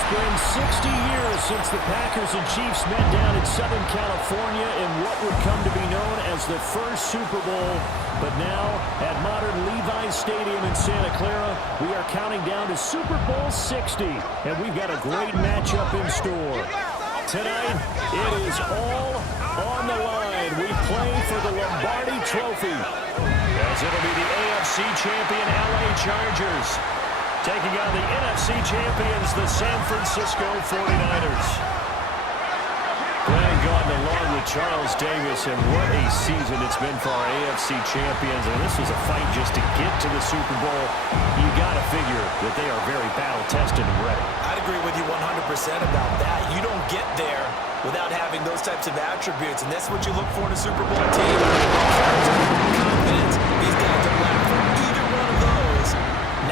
has been 60 years since the Packers and Chiefs met down in Southern California in what would come to be known as the first Super Bowl. But now, at modern Levi's Stadium in Santa Clara, we are counting down to Super Bowl 60. And we've got a great matchup in store. Tonight, it is all on the line. We play for the Lombardi Trophy, as it'll be the AFC champion LA Chargers taking on the NFC champions, the San Francisco 49ers. Brian Gordon along with Charles Davis, and what a season it's been for our AFC champions. And this was a fight just to get to the Super Bowl. You got to figure that they are very battle-tested and ready. I'd agree with you 100% about that. You don't get there without having those types of attributes, and that's what you look for in a Super Bowl team. Confidence. These guys are black for either one of those.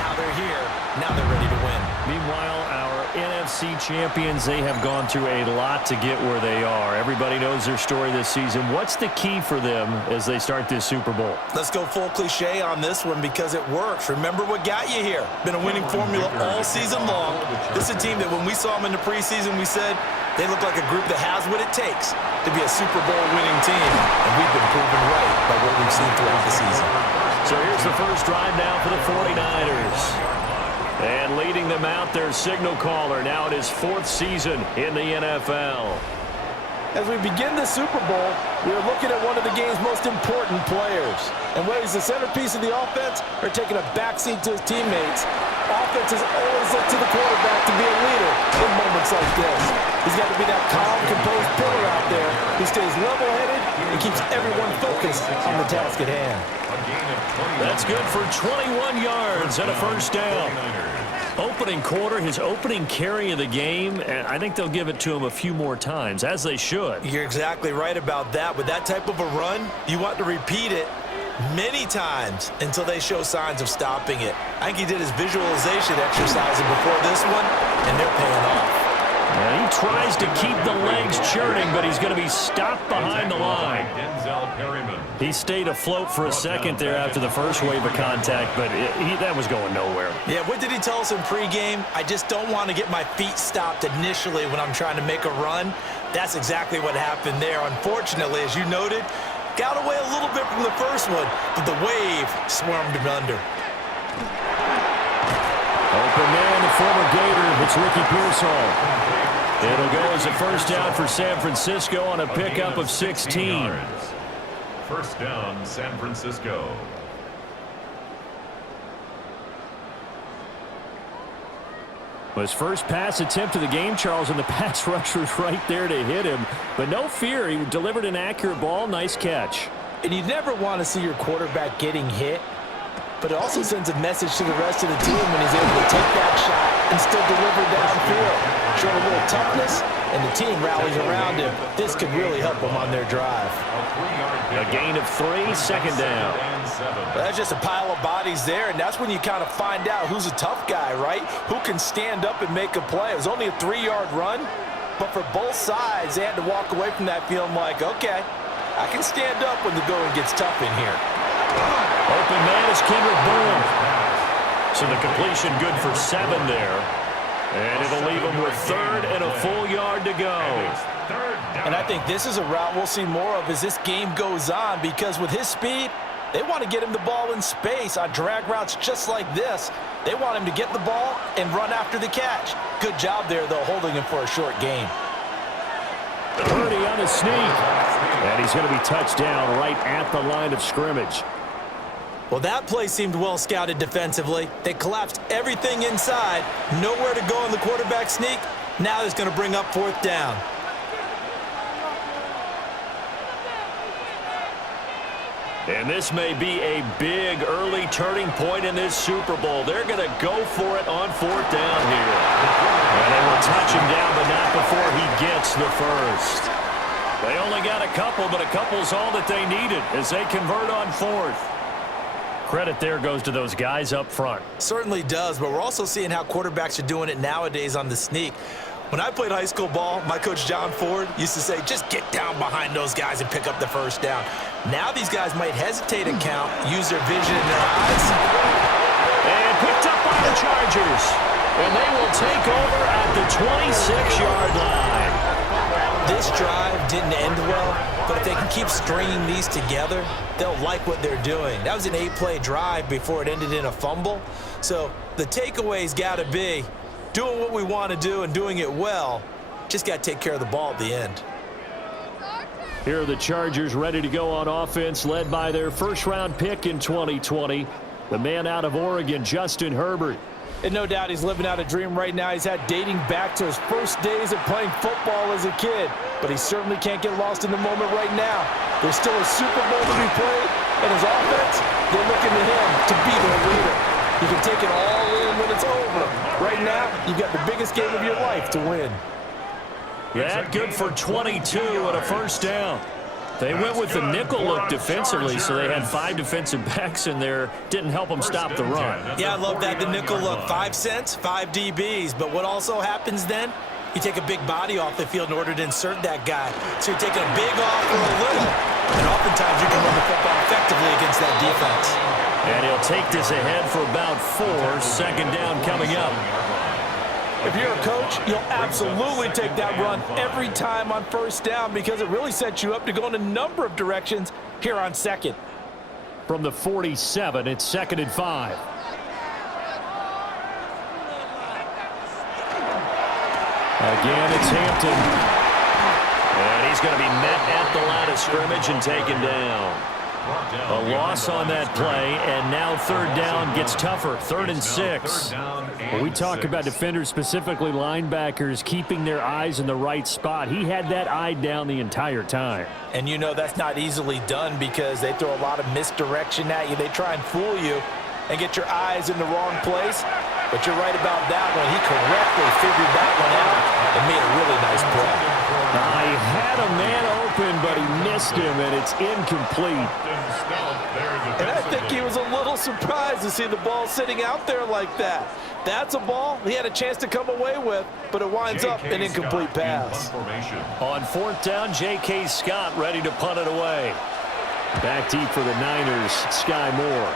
Now they're here. Now they're ready to win. Meanwhile, our NFC champions, they have gone through a lot to get where they are. Everybody knows their story this season. What's the key for them as they start this Super Bowl? Let's go full cliche on this one because it works. Remember what got you here. Been a winning formula all season long. This is a team that when we saw them in the preseason, we said they look like a group that has what it takes to be a Super Bowl winning team. And we've been proven right by what we've seen throughout the season. So here's the first drive now for the 49ers. And leading them out, their signal caller, now in his 4th season in the NFL. As we begin the Super Bowl, we're looking at one of the game's most important players. And whether he's the centerpiece of the offense or taking a backseat to his teammates, offenses always look to the quarterback to be a leader in moments like this. He's got to be that calm, composed pillar out there who stays level-headed and keeps everyone focused on the task at hand. That's good for 21 yards and a first down. Opening quarter, his opening carry of the game, and I think they'll give it to him a few more times, as they should. You're exactly right about that. With that type of a run, you want to repeat it many times until they show signs of stopping it. I think he did his visualization exercise before this one, and they're paying off. And he tries to keep the legs churning, but he's going to be stopped behind the line. He stayed afloat for a second there after the first wave of contact, but that was going nowhere. Yeah, what did he tell us in pregame? I just don't want to get my feet stopped initially when I'm trying to make a run. That's exactly what happened there. Unfortunately, as you noted, got away a little bit from the first one, but the wave swarmed him under. Open man, the former Gator. It's Ricky Pearsall. It'll go as a first down for San Francisco on a pickup of 16. First down, San Francisco. His first pass attempt of the game, Charles, and the pass rusher was right there to hit him. But no fear, he delivered an accurate ball. Nice catch. And you never want to see your quarterback getting hit, but it also sends a message to the rest of the team when he's able to take that shot and still deliver downfield. Show a little toughness, and the team rallies around him. This could really help them on their drive. A gain of 3, second down. Well, that's just a pile of bodies there, and that's when you kind of find out who's a tough guy, right? Who can stand up and make a play. It was only a 3-yard run, but for both sides, they had to walk away from that feeling like, okay, I can stand up when the going gets tough in here. Open man is Kendrick Bourne. So the completion good for 7 there. And it'll leave him with 3rd and a full yard to go. And I think this is a route we'll see more of as this game goes on, because with his speed, they want to get him the ball in space on drag routes just like this. They want him to get the ball and run after the catch. Good job there, though, holding him for a short gain. Purdy on a sneak. And he's going to be touched down right at the line of scrimmage. Well, that play seemed well scouted defensively. They collapsed everything inside. Nowhere to go in the quarterback sneak. Now he's going to bring up 4th down. And this may be a big early turning point in this Super Bowl. They're going to go for it on 4th down here. And they will touch him down, but not before he gets the first. They only got a couple, but a couple's all that they needed as they convert on 4th. Credit there goes to those guys up front. Certainly does, but we're also seeing how quarterbacks are doing it nowadays on the sneak. When I played high school ball, my coach John Ford used to say, just get down behind those guys and pick up the first down. Now these guys might hesitate to count, use their vision in their eyes. And picked up by the Chargers. And they will take over at the 26-yard line. This drive didn't end well, but if they can keep stringing these together, they'll like what they're doing. That was an 8-play drive before it ended in a fumble. So the takeaway's got to be doing what we want to do and doing it well. Just got to take care of the ball at the end. Here are the Chargers ready to go on offense, led by their first-round pick in 2020, the man out of Oregon, Justin Herbert. And no doubt he's living out a dream right now. He's had dating back to his first days of playing football as a kid. But he certainly can't get lost in the moment right now. There's still a Super Bowl to be played, and his offense, they're looking to him to be their leader. You can take it all in when it's over. Right now, you've got the biggest game of your life to win. Yeah, good for 22 and a first down. They went with the nickel look defensively, so they had 5 defensive backs in there. Didn't help them stop the run. Yeah, I love that, the nickel look. 5 cents, 5 DBs. But what also happens then? You take a big body off the field in order to insert that guy. So you're taking a big off for a little. And oftentimes you can run the football effectively against that defense. And he'll take this ahead for about 4. Second down coming up. If you're a coach, you'll absolutely take that run every time on first down because it really sets you up to go in a number of directions here on second. From the 47, it's 2nd and 5. Again, it's Hampton. And he's going to be met at the line of scrimmage and taken down. A loss on that play, and now third down gets tougher. 3rd and 6. When we talk about defenders, specifically linebackers, keeping their eyes in the right spot. He had that eye down the entire time. And you know that's not easily done because they throw a lot of misdirection at you. They try and fool you and get your eyes in the wrong place. But you're right about that one. He correctly figured that one out and made a really nice play. He had a man open, but he missed him, and it's incomplete. And I think he was a little surprised to see the ball sitting out there like that. That's a ball he had a chance to come away with, but it winds up an incomplete pass. On 4th down, J.K. Scott ready to punt it away. Back deep for the Niners, Sky Moore.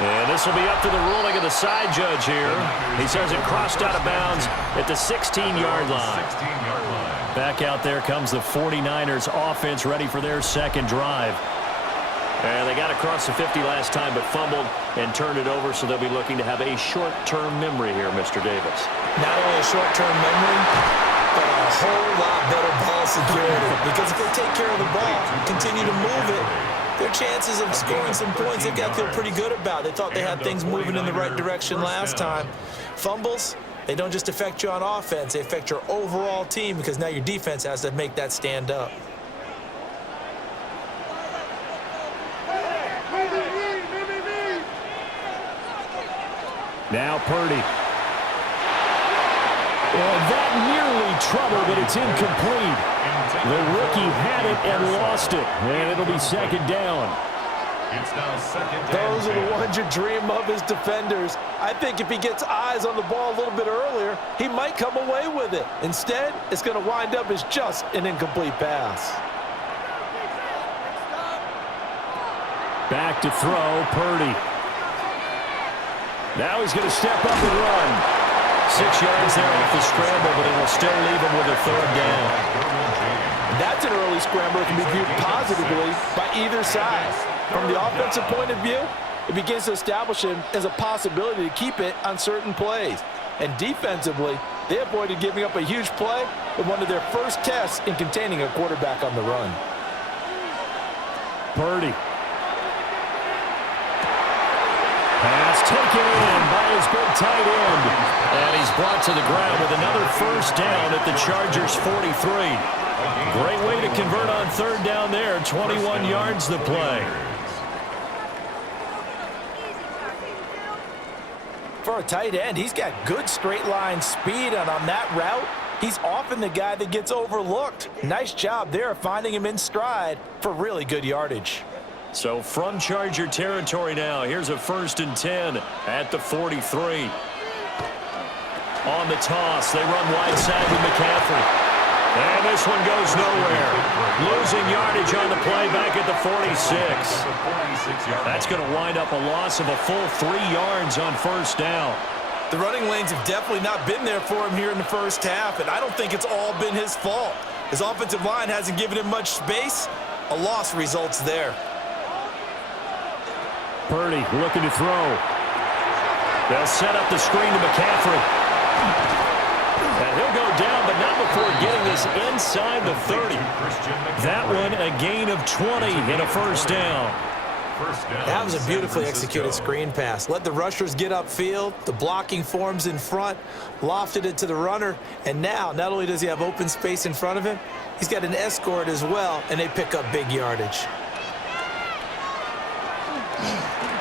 And this will be up to the ruling of the side judge here. He says it crossed out of bounds at the 16-yard line. Back out there comes the 49ers offense ready for their second drive. And they got across the 50 last time but fumbled and turned it over, so they'll be looking to have a short-term memory here, Mr. Davis. Not only a short-term memory, but a whole lot better ball security. Because if they take care of the ball, continue to move it, their chances of scoring some points, they've got to feel pretty good about. They thought they had things moving in the right direction last time. Fumbles, they don't just affect you on offense, they affect your overall team because now your defense has to make that stand up. Now Purdy. And that nearly trouble, but it's incomplete. The rookie had it and lost it, and it'll be second down. It's now second down. Those are the ones you dream of as defenders. I think if he gets eyes on the ball a little bit earlier, he might come away with it. Instead, it's going to wind up as just an incomplete pass. Back to throw, Purdy. Now he's going to step up and run. 6 yards there off the scramble, but it'll still leave him with a third down. That's an early scramble that can be viewed positively by either side. From the offensive point of view, it begins to establish him as a possibility to keep it on certain plays. And defensively, they avoided giving up a huge play in one of their first tests in containing a quarterback on the run. Purdy. Pass taken in by his big tight end. And he's brought to the ground with another first down at the Chargers' 43. Great way to convert on third down there. 21 yards the play. For a tight end, he's got good straight line speed, and on that route, he's often the guy that gets overlooked. Nice job there finding him in stride for really good yardage. So from Charger territory now, here's a 1st and 10 at the 43. On the toss, they run wide side with McCaffrey. And this one goes nowhere. Losing yardage on the play back at the 46. That's going to wind up a loss of a full 3 yards on first down. The running lanes have definitely not been there for him here in the first half, and I don't think it's all been his fault. His offensive line hasn't given him much space. A loss results there. Purdy looking to throw. They'll set up the screen to McCaffrey. And he'll go down, but not before getting this inside the 30. That one a gain of 20 and a first down. That was a beautifully executed screen pass. Let the rushers get upfield. The blocking forms in front. Lofted it to the runner. And now, not only does he have open space in front of him, he's got an escort as well, and they pick up big yardage.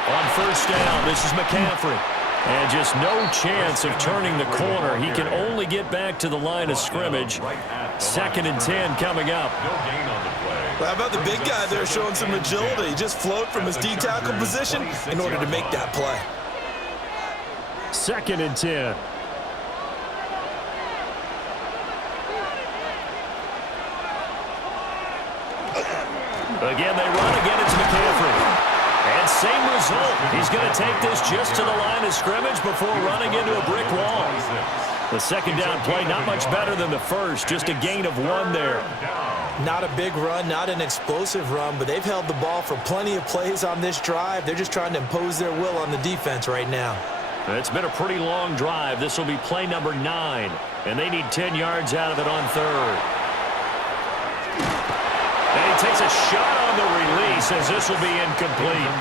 On first down, this is McCaffrey. And just no chance of turning the corner. He can only get back to the line of scrimmage. 2nd and 10 coming up. Well, how about the big guy there showing some agility? He just float from his D-tackle position in order to make that play. 2nd and 10. Again, they run. Again, it's McCaffrey. And same result. He's going to take this just to the line of scrimmage before running into a brick wall. The second down play, not much better than the first. Just a gain of 1 there. Not a big run, not an explosive run, but they've held the ball for plenty of plays on this drive. They're just trying to impose their will on the defense right now. It's been a pretty long drive. This will be play number 9. And they need 10 yards out of it on 3rd. And he takes a shot on the release as this will be incomplete.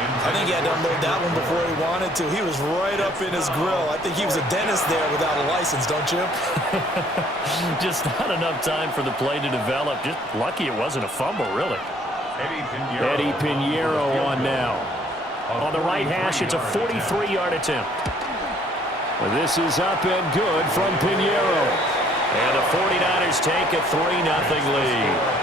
I think he had to unload that one before he wanted to. He was right up in his grill. I think he was a dentist there without a license, don't you? Just not enough time for the play to develop. Just lucky it wasn't a fumble, really. Eddie Pinheiro on now. On the right hash, it's a 43-yard attempt. Well, this is up and good from Pinheiro. And the 49ers take a 3-0 lead.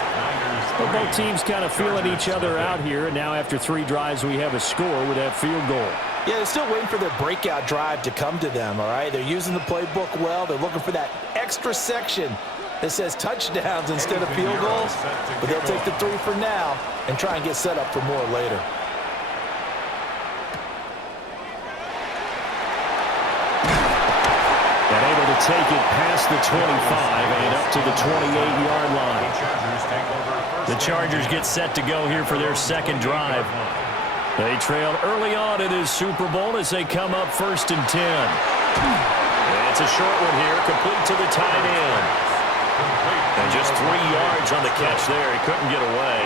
Well, both teams kind of feeling each other out here, and now after 3 drives, we have a score with that field goal. Yeah, they're still waiting for their breakout drive to come to them, all right? They're using the playbook well. They're looking for that extra section that says touchdowns instead of field goals. But they'll take the 3 for now and try and get set up for more later. And able to take it past the 25 and up to the 28-yard line. The Chargers get set to go here for their second drive. They trailed early on in this Super Bowl as they come up 1st and 10. And it's a short one here, complete to the tight end. And just 3 yards on the catch there. He couldn't get away.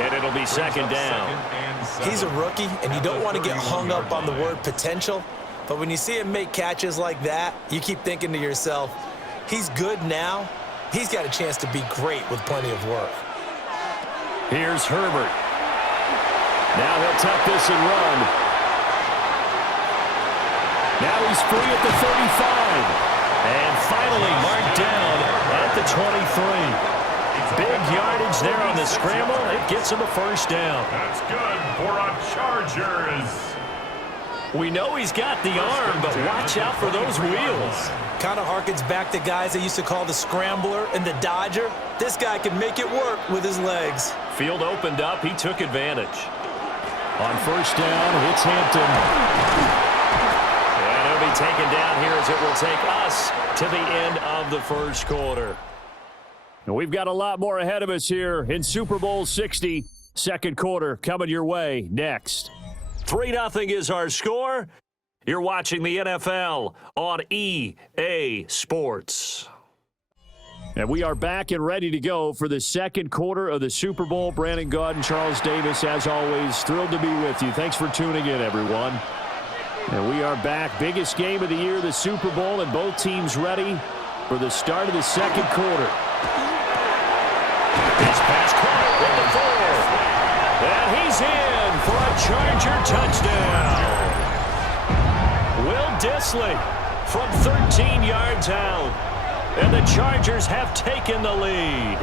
And it'll be 2nd down. He's a rookie, and you don't want to get hung up on the word potential. But when you see him make catches like that, you keep thinking to yourself, he's good now. He's got a chance to be great with plenty of work. Here's Herbert. Now he'll tuck this and run. Now he's free at the 35. And finally marked down at the 23. Big yardage there on the scramble. It gets him a 1st down. That's good for a Chargers. We know he's got the arm, but watch out for those wheels. Kind of harkens back to guys they used to call the scrambler and the dodger. This guy can make it work with his legs. Field opened up. He took advantage. On 1st down, it's Hampton. And he'll be taken down here as it will take us to the end of the 1st quarter. And we've got a lot more ahead of us here in Super Bowl 60. 2nd quarter coming your way next. 3-0 is our score. You're watching the NFL on EA Sports. And we are back and ready to go for the 2nd quarter of the Super Bowl. Brandon Gaud and Charles Davis, as always, thrilled to be with you. Thanks for tuning in, everyone. And we are back. Biggest game of the year, the Super Bowl, and both teams ready for the start of the 2nd quarter. This pass caught with the 4. And he's in for a Charger touchdown. Will Dissly from 13 yards out. And the Chargers have taken the lead.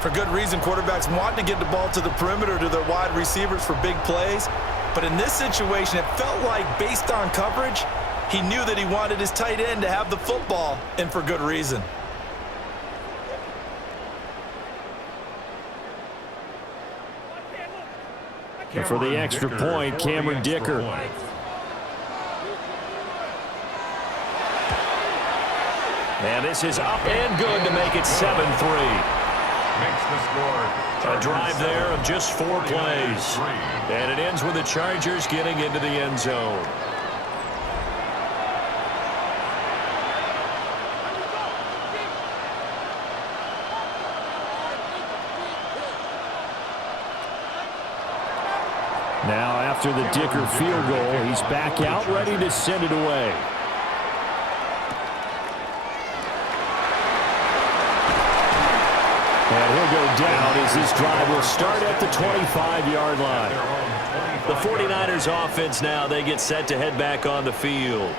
For good reason, quarterbacks want to get the ball to the perimeter to their wide receivers for big plays. But in this situation, it felt like, based on coverage, he knew that he wanted his tight end to have the football, and for good reason. And for the extra point, Cameron Dicker. And this is up and good to make it 7-3. Makes the score. A drive there of just 4 plays. And it ends with the Chargers getting into the end zone. Now after the Dicker field goal, he's back out ready to send it away. And he'll go down as this drive will start at the 25-yard line. The 49ers offense now, they get set to head back on the field.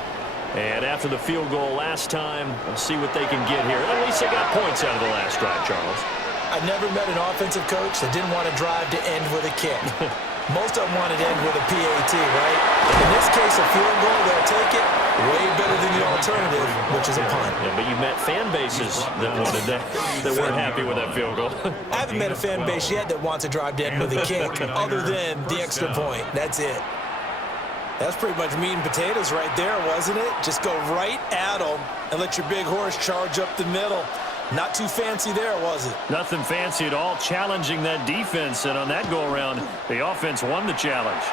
And after the field goal last time, we'll see what they can get here. At least they got points out of the last drive, Charles. I never met an offensive coach that didn't want a drive to end with a kick. Most of them want it to end with a PAT, right? In this case, a field goal, they'll take it. Way better than the alternative, which is a punt. Yeah, but you met fan bases that wanted that weren't happy with that field goal. I haven't met a fan base yet that wants a drive to end with a kick, other than the extra point. That's it. That's pretty much meat and potatoes right there, wasn't it? Just go right at them and let your big horse charge up the middle. Not too fancy there, was it? Nothing fancy at all, challenging that defense, and on that go-around, the offense won the challenge.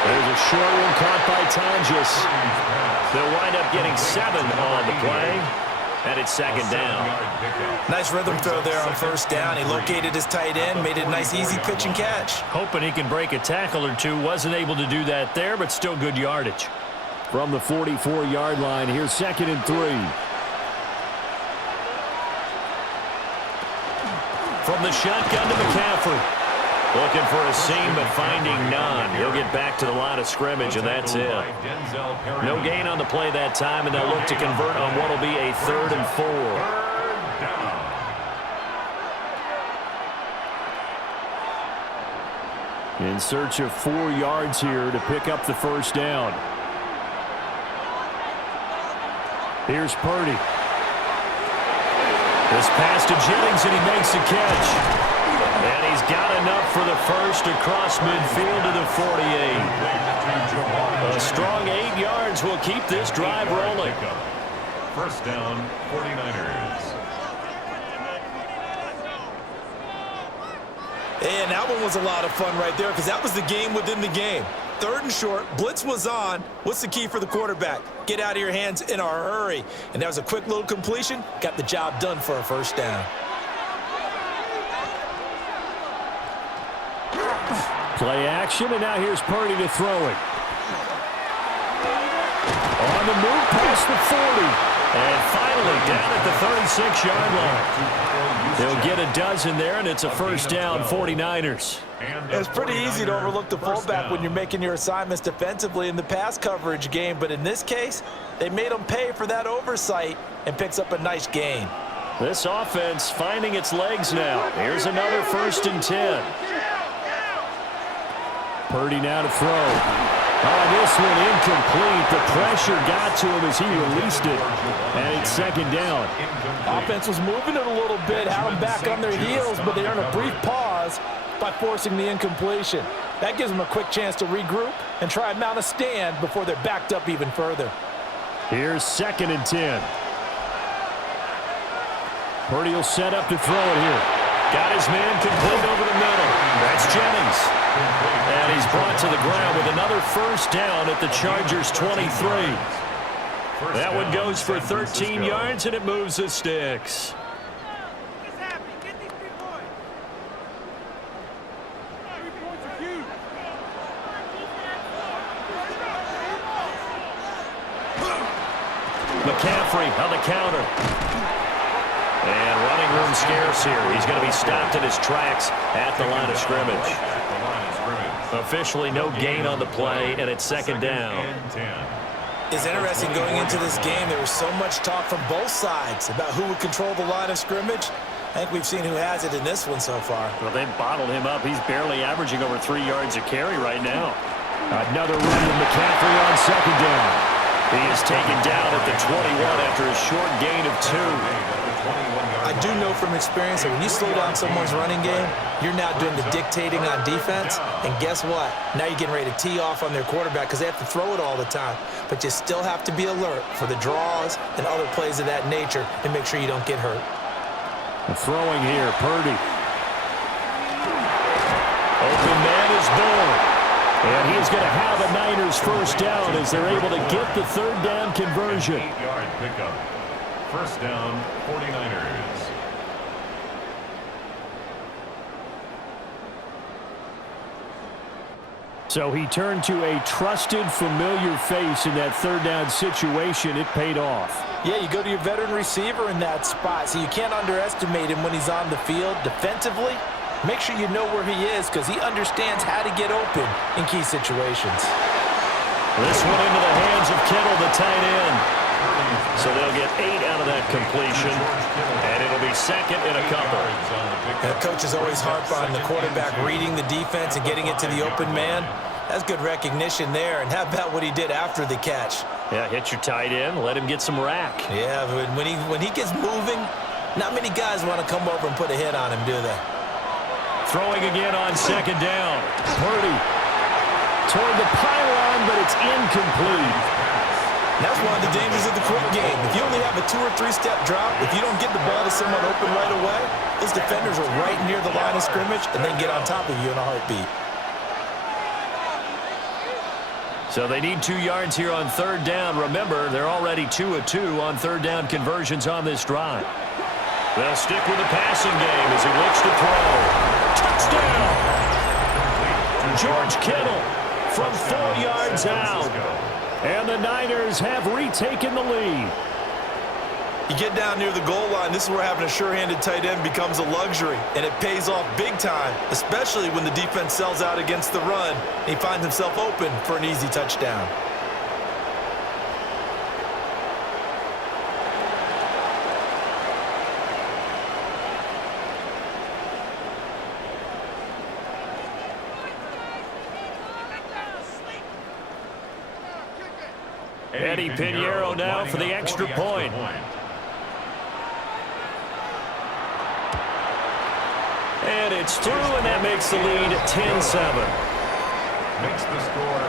There's a short one caught by Tonjes. They'll wind up getting 7 on the play, and it's second down. Nice rhythm throw there on first down. He located his tight end, made it a nice easy pitch and catch. Hoping he can break a tackle or two. Wasn't able to do that there, but still good yardage. From the 44-yard line, here's 2nd and 3. From the shotgun to McCaffrey. Looking for a seam, but finding none. He'll get back to the line of scrimmage, and that's it. No gain on the play that time, and they'll look to convert on what will be a 3rd and 4. In search of 4 yards here to pick up the first down. Here's Purdy. This pass to Jennings, and he makes the catch. And he's got enough for the first across midfield to the 48. A strong 8 yards will keep this drive rolling. First down, 49ers. And that one was a lot of fun right there because that was the game within the game. 3rd and short, blitz was on. What's the key for the quarterback? Get out of your hands in a hurry. And that was a quick little completion. Got the job done for a first down. Play action, and now here's Purdy to throw it. On the move past the 40. And finally down at the 36-yard line. They'll get a dozen there, and it's a first down, 49ers. It's pretty easy to overlook the fullback when you're making your assignments defensively in the pass coverage game. But in this case, they made them pay for that oversight and picks up a nice gain. This offense finding its legs now. Here's another 1st and 10. Purdy now to throw. This one incomplete. The pressure got to him as he released it. And it's 2nd down. Offense was moving it a little bit, had them back on their heels, but they earned a brief pause by forcing the incompletion. That gives them a quick chance to regroup and try and mount a stand before they're backed up even further. Here's 2nd and 10. Purdy will set up to throw it here. Got his man complete over the middle. That's Jennings. And he's brought to the ground with another first down at the Chargers' 23. That one goes for 13 yards, and it moves the sticks. McCaffrey on the counter. And running room scarce here. He's going to be stopped in his tracks at the line of scrimmage. Officially no gain on the play, and it's 2nd down. It's interesting going into this game. There was so much talk from both sides about who would control the line of scrimmage. I think we've seen who has it in this one so far. Well, they've bottled him up. He's barely averaging over 3 yards a carry right now. Another run with McCaffrey on 2nd down. He is taken down at the 21 after a short gain of 2. I do know from experience that when you slow down someone's running game, you're now doing the dictating on defense, and guess what? Now you're getting ready to tee off on their quarterback because they have to throw it all the time. But you still have to be alert for the draws and other plays of that nature and make sure you don't get hurt. Throwing here, Purdy. Open man is Bull. And he's going to have a Niners first down as they're able to get the third down conversion. 8-yard pickup. First down, 49ers. So he turned to a trusted, familiar face in that third down situation. It paid off. Yeah, you go to your veteran receiver in that spot, so you can't underestimate him when he's on the field. Defensively, make sure you know where he is because he understands how to get open in key situations. This one into the hands of Kittle, the tight end. So they'll get 8 out of that completion, and it'll be second and a couple. The coaches always harp on the quarterback reading the defense and getting it to the open man. That's good recognition there. And how about what he did after the catch? Yeah, hit your tight end, let him get some rack. Yeah, but when he gets moving, not many guys want to come over and put a hit on him, do they? Throwing again on second down. Purdy toward the pylon, but it's incomplete. That's one of the dangers of the quick game. If you only have a 2- or 3-step drop, if you don't get the ball to someone open right away, those defenders are right near the line of scrimmage and then get on top of you in a heartbeat. So they need 2 yards here on third down. Remember, they're already 2 of 2 on third down conversions on this drive. They'll stick with the passing game as he looks to throw. Touchdown! George Kittle from 4 yards out. And the Niners have retaken the lead. You get down near the goal line, this is where having a sure-handed tight end becomes a luxury, and it pays off big time, especially when the defense sells out against the run, and he finds himself open for an easy touchdown. Eddie Pinheiro now for the extra point. And it's through, and that makes the lead 10-7.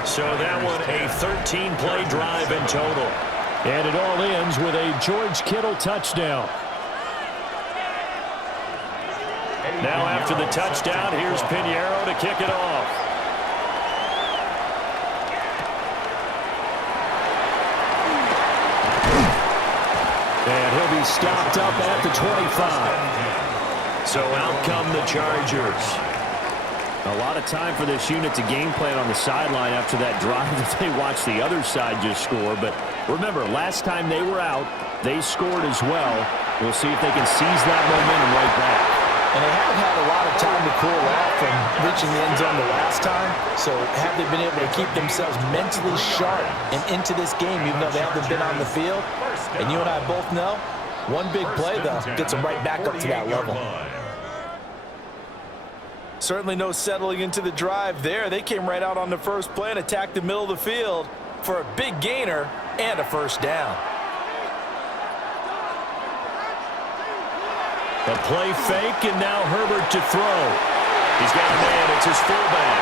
So that one a 13-play drive in total. And it all ends with a George Kittle touchdown. Now after the touchdown, here's Pinheiro to kick it off. And he'll be stopped up at the 25. So out come the Chargers. A lot of time for this unit to game plan on the sideline after that drive that they watched the other side just score. But remember, last time they were out, they scored as well. We'll see if they can seize that momentum right back. And they have had a lot of time to cool off from reaching the end zone the last time. So have they been able to keep themselves mentally sharp and into this game, even though they haven't been on the field? And you and I both know, one big play, though, gets them right back up to that level. Certainly no settling into the drive there. They came right out on the first play and attacked the middle of the field for a big gainer and a first down. A play fake, and now Herbert to throw. He's got a man. It's his fullback.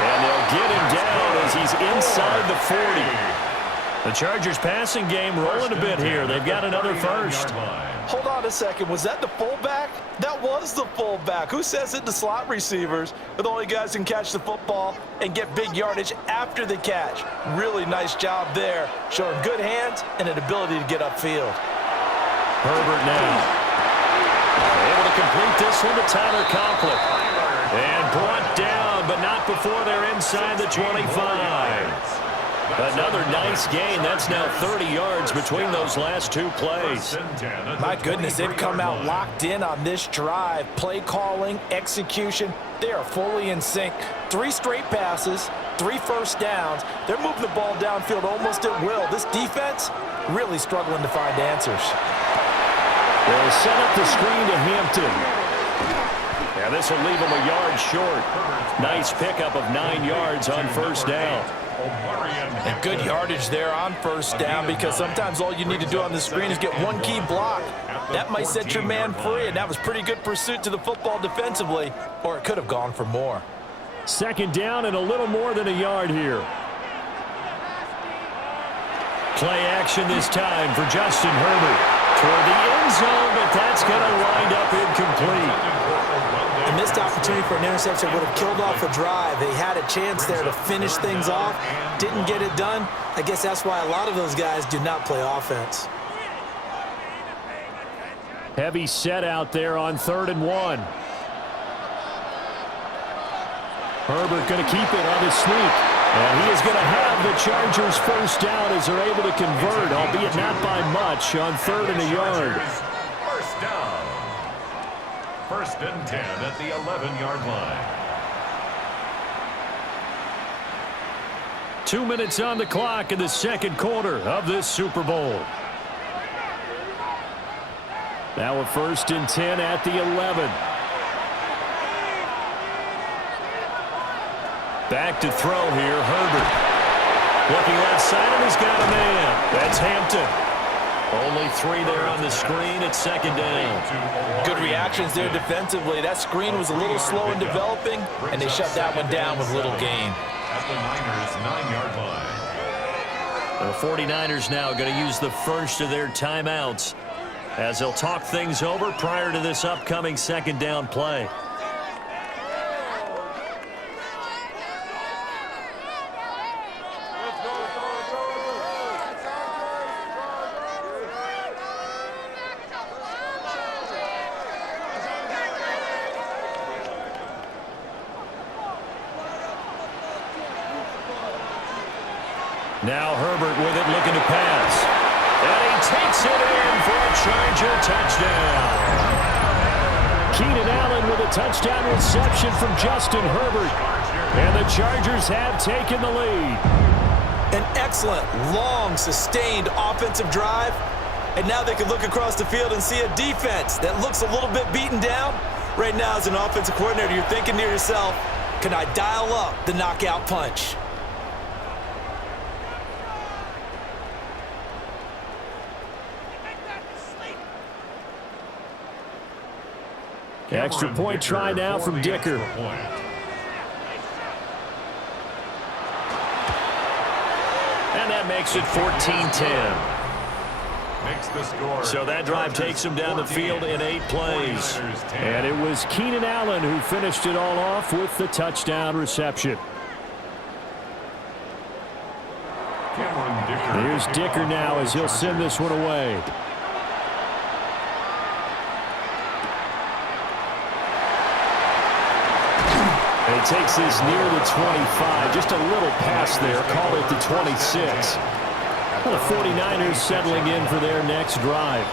And they'll get him down as he's inside the 40. The Chargers passing game rolling a bit here. They've got another first. Hold on a second. Was that the fullback? That was the fullback. Who says it to slot receivers are the only guys who can catch the football and get big yardage after the catch? Really nice job there, showing good hands and an ability to get upfield. Herbert now. Able to complete this one to Tyler Conklin. And brought down, but not before they're inside the 25. Another nice gain. That's now 30 yards between those last 2 plays. My goodness, they've come out locked in on this drive. Play calling, execution, they are fully in sync. 3 straight passes, 3 first downs. They're moving the ball downfield almost at will. This defense really struggling to find answers. They'll set up the screen to Hampton. Yeah, this will leave them a yard short. Nice pickup of 9 yards on first down. And good yardage there on first down, because sometimes all you need to do on the screen is get one key block. That might set your man free, and that was pretty good pursuit to the football defensively, or it could have gone for more. Second down and a little more than a yard here. Play action this time for Justin Herbert. Toward the end zone, but that's going to wind up incomplete. A missed opportunity for an interception would have killed off a drive. They had a chance there to finish things off. Didn't get it done. I guess that's why a lot of those guys do not play offense. Heavy set out there on 3rd and 1. Herbert going to keep it on his sneak. And he is going to have the Chargers first down as they're able to convert, albeit not by much, on 3rd and a yard. First down. 1st and 10 at the 11-yard line. 2 minutes on the clock in the second quarter of this Super Bowl. Now a 1st and 10 at the 11. Back to throw here, Herbert. Looking left side, and he's got a man. That's Hampton. Only 3 there on the screen at 2nd down. Good reactions there defensively. That screen was a little slow in developing, and they shut that one down with little gain. At the Niners' 9-yard line. The 49ers now going to use the first of their timeouts as they'll talk things over prior to this upcoming 2nd down play. Now Herbert with it, looking to pass. And he takes it in for a Charger touchdown. Keenan Allen with a touchdown reception from Justin Herbert. And the Chargers have taken the lead. An excellent, long, sustained offensive drive. And now they can look across the field and see a defense that looks a little bit beaten down. Right now, as an offensive coordinator, you're thinking to yourself, can I dial up the knockout punch? Extra point try now from Dicker. And that makes it 14-10. So that drive takes him down the field in 8 plays. And it was Keenan Allen who finished it all off with the touchdown reception. Here's Dicker now as he'll send this one away. And he takes this near the 25. Just a little pass there. Call it the 26. Well, the 49ers settling in for their next drive.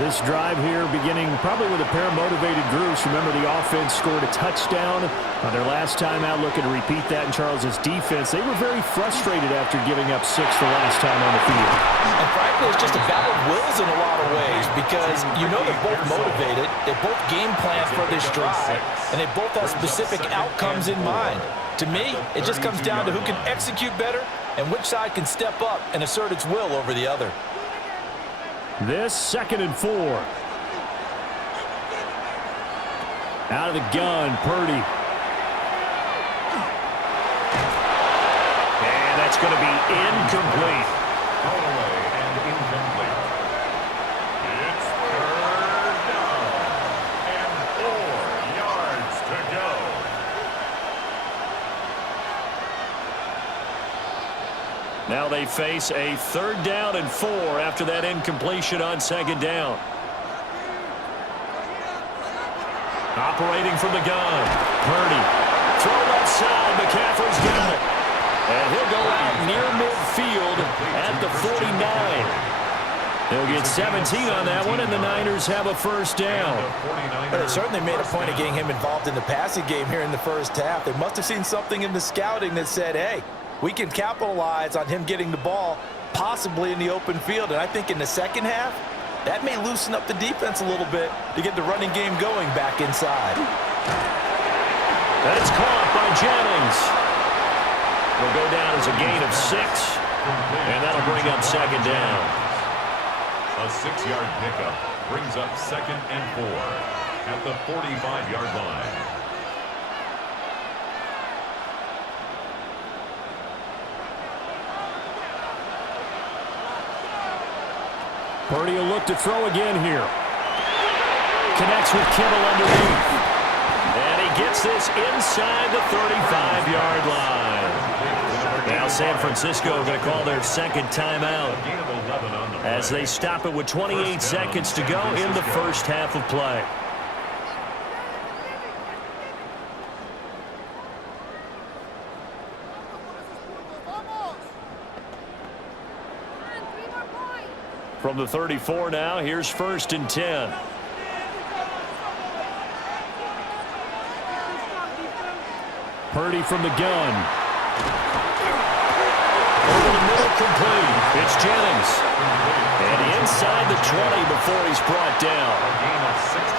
This drive here beginning probably with a pair of motivated groups. Remember, the offense scored a touchdown on their last time out. Looking to repeat that in Charles's defense. They were very frustrated after giving up 6 the last time on the field. And frankly, it's just a battle of wills in a lot of ways, because you know they're both motivated. They both game plan for this drive, and they both have specific outcomes in mind. To me, it just comes down to who can execute better and which side can step up and assert its will over the other. This 2nd and 4. Out of the gun, Purdy. And that's going to be incomplete. Thrown away and incomplete. It's 3rd down and 4 yards to go. Now they face a 3rd down and 4 after that incompletion on 2nd down. Operating from the gun. Purdy. Throw left side. McCaffrey's got it. And he'll go out near midfield at the 49. They'll get 17 on that one, and the Niners have a first down. But they certainly made a point of getting him involved in the passing game here in the first half. They must have seen something in the scouting that said, hey, we can capitalize on him getting the ball, possibly in the open field. And I think in the second half, that may loosen up the defense a little bit to get the running game going back inside. And it's caught by Jennings. will go down as a gain of 6, and that'll bring up second down. A 6-yard pickup brings up 2nd and 4 at the 45-yard line. Purdy will look to throw again here. Connects with Kittle underneath. And he gets this inside the 35-yard line. Now San Francisco going to call their second timeout as they stop it with 28 seconds to go in the first half of play. From the 34 now, here's 1st and 10. Purdy from the gun. Over the middle, complete. It's Jennings. And inside the 20 before he's brought down.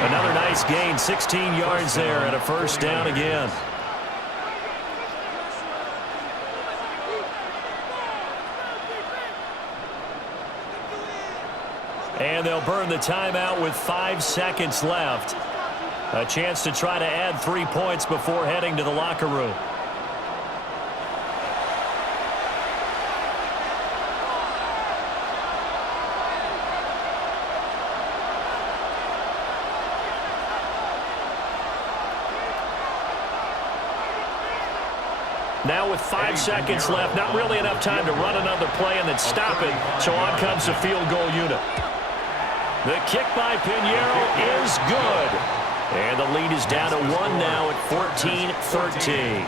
Another nice gain, 16 yards there and a first down again. And they'll burn the timeout with 5 seconds left. A chance to try to add 3 points before heading to the locker room. Now with 5 seconds left, not really enough time to run another play and then stop it. So on comes the field goal unit. The kick by Pinheiro is good. And the lead is down to 1 now at 14-13.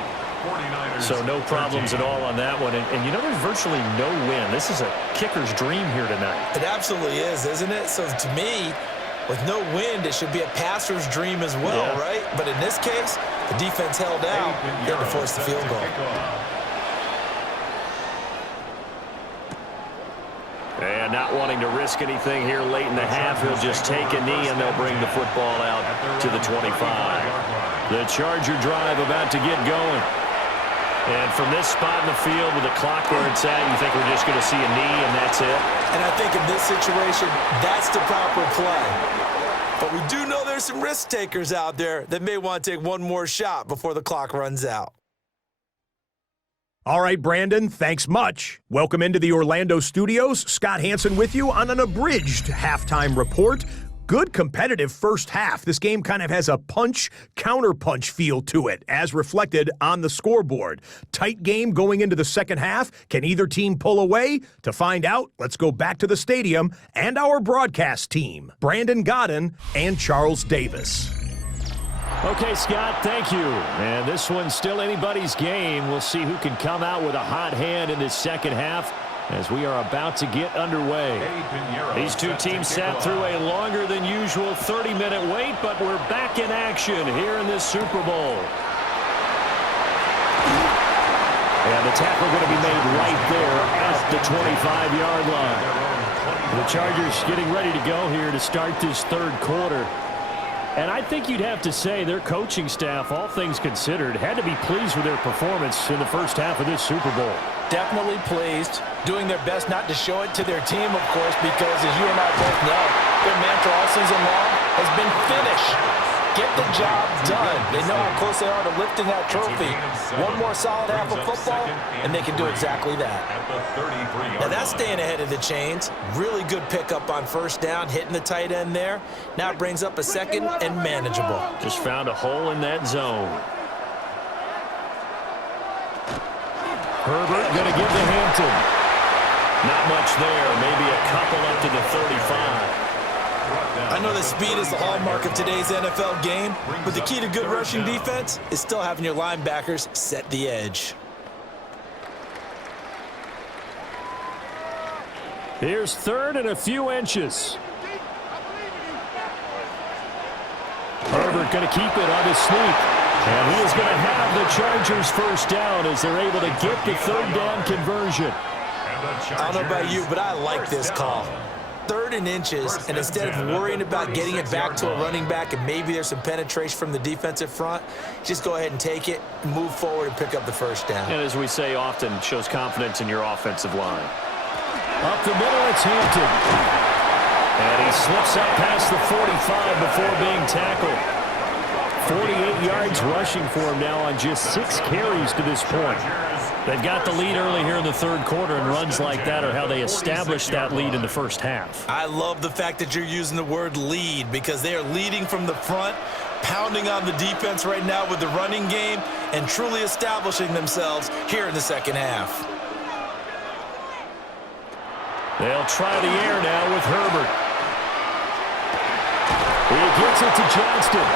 So no problems at all on that one. And you know, there's virtually no win. This is a kicker's dream here tonight. It absolutely is, isn't it? So to me, with no wind, it should be a passer's dream as well, right? But in this case, the defense held out. They had to force the field goal. And not wanting to risk anything here late in the half, he'll just take a knee and they'll bring the football out to the 25. The Charger drive about to get going. And from this spot in the field with the clock where it's at, you think we're just going to see a knee and that's it? And I think in this situation, that's the proper play. But we do know there's some risk takers out there that may want to take one more shot before the clock runs out. All right, Brandon, thanks much. Welcome into the Orlando studios. Scott Hansen with you on an abridged halftime report. Good competitive first half. This game kind of has a punch-counterpunch feel to it, as reflected on the scoreboard. Tight game going into the second half. Can either team pull away? To find out, let's go back to the stadium and our broadcast team, Brandon Godden and Charles Davis. Okay, Scott, thank you. And this one's still anybody's game. We'll see who can come out with a hot hand in this second half as we are about to get underway. These two teams sat through a longer than usual 30-minute wait, but we're back in action here in this Super Bowl. And the tackle going to be made right there at the 25-yard line. The Chargers getting ready to go here to start this third quarter. And I think you'd have to say their coaching staff, all things considered, had to be pleased with their performance in the first half of this Super Bowl. Definitely pleased, doing their best not to show it to their team, of course, because as you and I both know, their mantra all season long has been finish. Get the job done. They know how close they are to lifting that trophy. One more solid half of football, and they can do exactly that. Now that's staying ahead of the chains. Really good pickup on first down, hitting the tight end there. Now it brings up a second and manageable. Just found a hole in that zone. Herbert going to give to Hampton. Not much there. Maybe a couple up to the 35. I know that speed is the hallmark of today's NFL game, but the key to good rushing defense is still having your linebackers set the edge. Here's third and a few inches. Herbert going to keep it on his sneak. And he is going to have the Chargers first down as they're able to get the third down conversion. I don't know about you, but I like this call. 3rd and inches, and instead of worrying about getting it back to a running back and maybe there's some penetration from the defensive front, just go ahead and take it, move forward, and pick up the first down. And as we say often, shows confidence in your offensive line. Up the middle, it's Hampton. And he slips up past the 45 before being tackled. 48 yards rushing for him now on just 6 carries to this point. They've got the lead early here in the 3rd quarter, and runs like that are how they establish that lead in the first half. I love the fact that you're using the word lead because they are leading from the front, pounding on the defense right now with the running game, and truly establishing themselves here in the 2nd half. They'll try the air now with Herbert. He gets it to Johnston.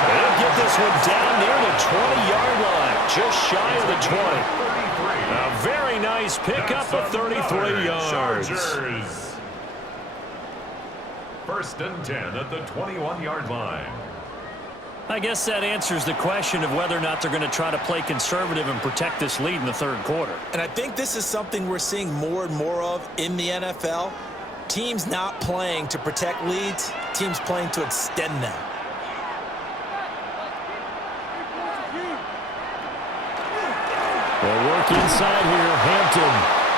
They'll get this one down near the 20-yard line, just shy of the 20. A very nice pickup of 33 yards. Chargers. 1st and 10 at the 21-yard line. I guess that answers the question of whether or not they're going to try to play conservative and protect this lead in the 3rd quarter. And I think this is something we're seeing more and more of in the NFL. Teams not playing to protect leads, teams playing to extend them. They'll work inside here, Hampton.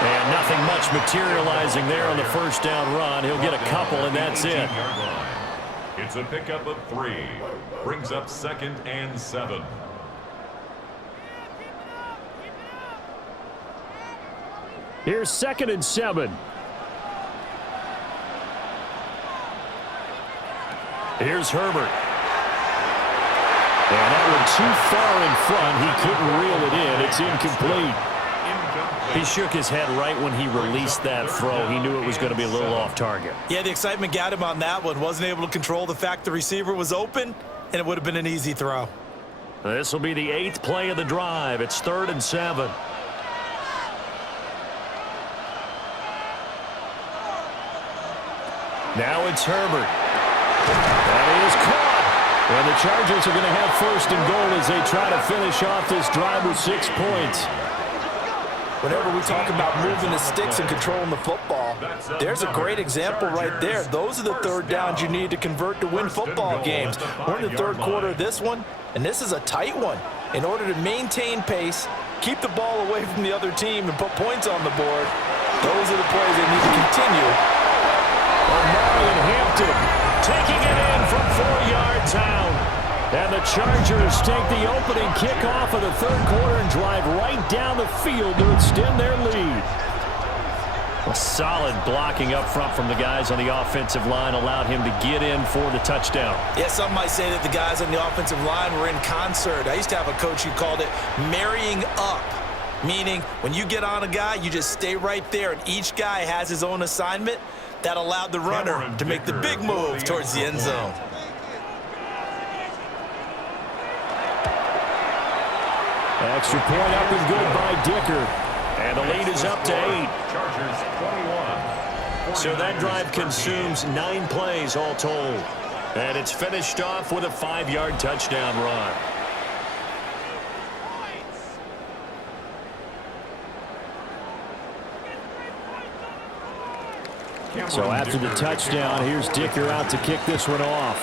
And nothing much materializing there on the first down run. He'll get a couple, and that's it. It's a pickup of 3. Brings up 2nd and 7. Here's 2nd and 7. Here's Herbert. And that one too far in front. He couldn't reel it in. It's incomplete. He shook his head right when he released that throw. He knew it was going to be a little off target. Yeah, the excitement got him on that one. Wasn't able to control the fact the receiver was open, and it would have been an easy throw. This will be the 8th play of the drive. It's 3rd and 7. Now it's Herbert. That is caught. And the Chargers are going to have 1st and goal as they try to finish off this drive with 6 points. Whenever we talk about moving the sticks and controlling the football, there's a great example right there. Those are the 3rd downs you need to convert to win football games. We're in the 3rd quarter of this one, and this is a tight one. In order to maintain pace, keep the ball away from the other team, and put points on the board, those are the plays they need to continue. Marion Hampton taking it in from 4 yards out. And the Chargers take the opening kickoff of the 3rd quarter and drive right down the field to extend their lead. A solid blocking up front from the guys on the offensive line allowed him to get in for the touchdown. Yeah, some might say that the guys on the offensive line were in concert. I used to have a coach who called it marrying up, meaning when you get on a guy, you just stay right there, and each guy has his own assignment. That allowed the runner to make the big move towards the end zone. Extra point up and good by Dicker. And the lead is up to 8. Chargers 21. So that drive consumes 9 plays all told. And it's finished off with a 5-yard touchdown run. So after the touchdown, here's Dicker out to kick this one off.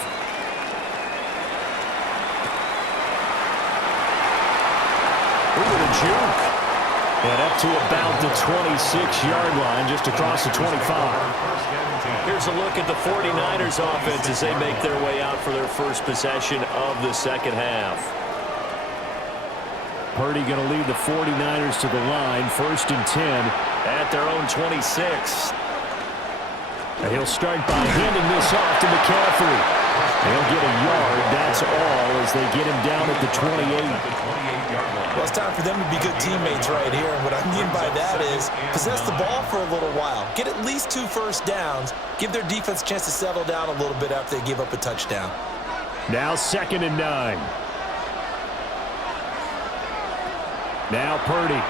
Ooh, the juke. And up to about the 26-yard line, just across the 25. Here's a look at the 49ers offense as they make their way out for their first possession of the 2nd half. Purdy going to lead the 49ers to the line, 1st and 10 at their own 26. And he'll start by handing this off to McCaffrey. They'll get a yard, that's all, as they get him down at the 28. Well, it's time for them to be good teammates right here. And what I mean by that is possess the ball for a little while. Get at least 2 first downs. Give their defense a chance to settle down a little bit after they give up a touchdown. Now 2nd and 9. Now Purdy.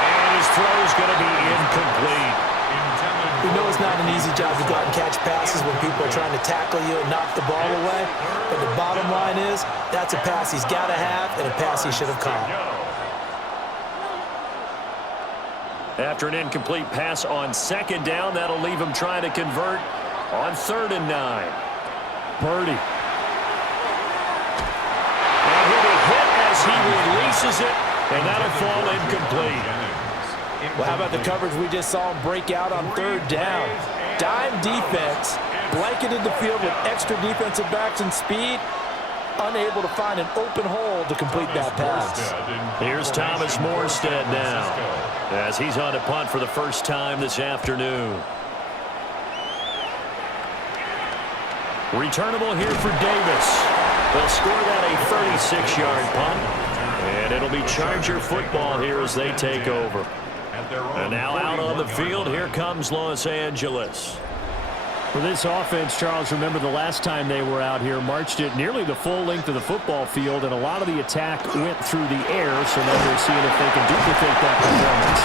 And his throw is going to be incomplete. We know it's not an easy job to go out and catch passes when people are trying to tackle you and knock the ball away. But the bottom line is, that's a pass he's got to have and a pass he should have caught. After an incomplete pass on second down, that'll leave him trying to convert on 3rd and 9. Purdy. And he'll be hit as he releases it, and that'll fall incomplete. Well, how about the coverage we just saw him break out on 3rd down? Dime defense, blanketed the field with extra defensive backs and speed, unable to find an open hole to complete that pass. Here's Thomas Morstead now, as he's on to punt for the first time this afternoon. Returnable here for Davis. They'll score that a 36-yard punt, and it'll be Charger football here as they take over. And now out on the field, here comes Los Angeles. For this offense, Charles, remember the last time they were out here, marched it nearly the full length of the football field, and a lot of the attack went through the air, so now they're seeing if they can duplicate that performance.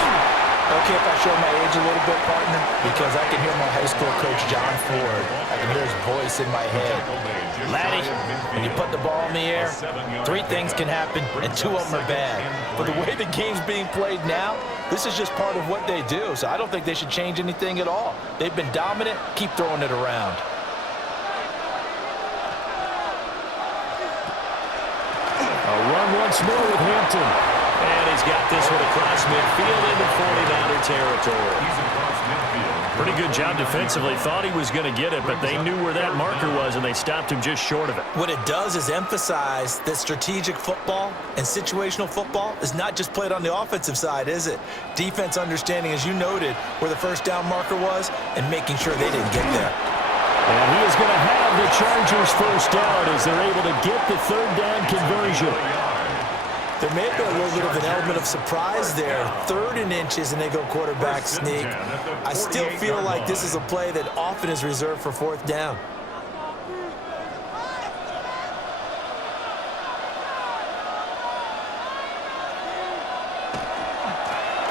Okay, if I show my age a little bit, partner, because I can hear my high school coach, John Ford. I can hear his voice in my head. Laddie, when you put the ball in the air, 3 things can happen, and 2 of them are bad. But the way the game's being played now, this is just part of what they do, so I don't think they should change anything at all. They've been dominant. Keep throwing it around. A run once more with Hampton. And he's got this one across midfield into 49er territory. Pretty good job defensively. Thought he was going to get it, but they knew where that marker was, and they stopped him just short of it. What it does is emphasize that strategic football and situational football is not just played on the offensive side, is it? Defense understanding, as you noted, where the first down marker was and making sure they didn't get there. And he is going to have the Chargers first down as they're able to get the 3rd down conversion. There may have been a little bit of an element of surprise there. 3rd and inches, and they go quarterback sneak. I still feel like this is a play that often is reserved for 4th down.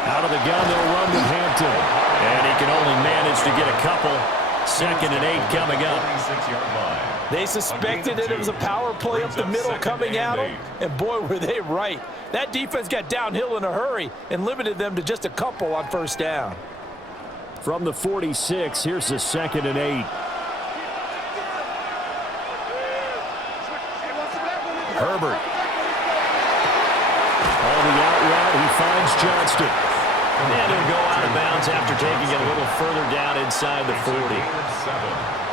Out of the gun, they'll run with Hampton. And he can only manage to get a couple. 2nd and 8 coming up. They suspected that it was a power play up the middle coming at them, and boy, were they right. That defense got downhill in a hurry and limited them to just a couple on 1st down. From the 46, here's the 2nd and 8. Herbert. On the out route, he finds Johnston. And he'll go out of bounds after taking it a little further down inside the 40.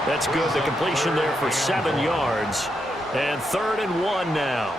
That's good. The completion there for 7 yards. And 3rd and 1 now.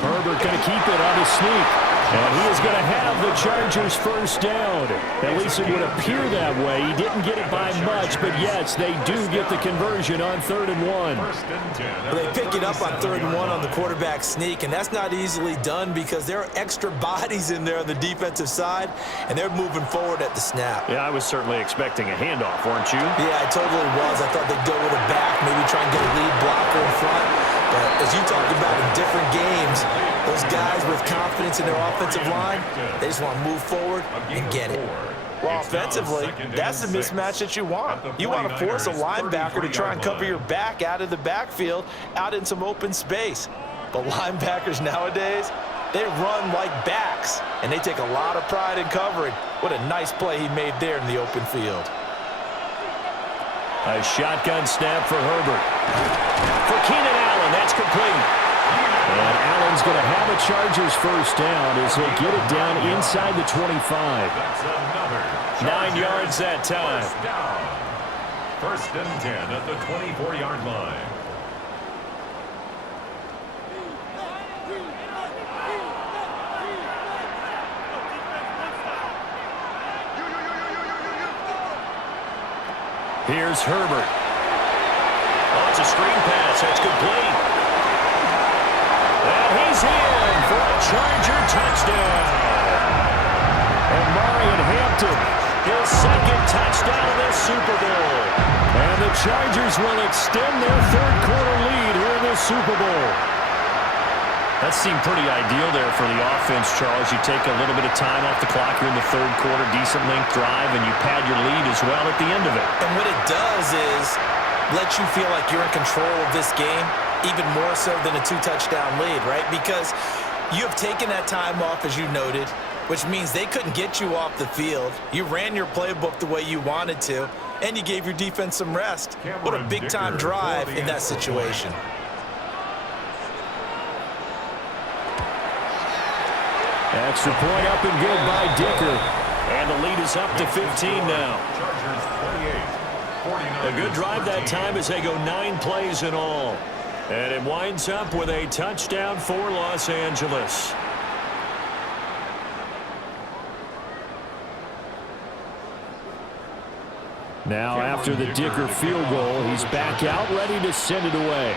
Herbert going to keep it on his sneak. And he is going to have the Chargers first down. At least it would appear that way. He didn't get it by much, but yes, they do get the conversion on 3rd and 1. Well, they pick it up on 3rd and 1 on the quarterback sneak, and that's not easily done because there are extra bodies in there on the defensive side, and they're moving forward at the snap. Yeah, I was certainly expecting a handoff, weren't you? Yeah, I totally was. I thought they'd go with a back, maybe try and get a lead blocker in front. But as you talked about in different games, those guys with confidence in their offensive line, they just want to move forward and get it. Well, offensively, that's the mismatch that you want. You want to force a linebacker to try and cover your back out of the backfield, out in some open space. But linebackers nowadays, they run like backs, and they take a lot of pride in covering. What a nice play he made there in the open field. A shotgun snap for Herbert. For Keenan Allen, that's complete. And Allen's going to have a Chargers first down as they get it down inside the 25. 9 yards that time. 1st and 10 at the 24-yard line. Here's Herbert. Oh, it's a screen pass. That's complete. And he's in for a Charger touchdown. And Marion Hampton, his 2nd touchdown of this Super Bowl. And the Chargers will extend their 3rd quarter lead here in this Super Bowl. That seemed pretty ideal there for the offense, Charles. You take a little bit of time off the clock here in the 3rd quarter, decent length drive, and you pad your lead as well at the end of it. And what it does is lets you feel like you're in control of this game, even more so than a 2-touchdown lead, right? Because you have taken that time off, as you noted, which means they couldn't get you off the field. You ran your playbook the way you wanted to, and you gave your defense some rest. What a big-time drive in that situation. Extra point up and good by Dicker. And the lead is up to 15 now. A good drive that time as they go 9 plays in all. And it winds up with a touchdown for Los Angeles. Now after the Dicker field goal, he's back out ready to send it away.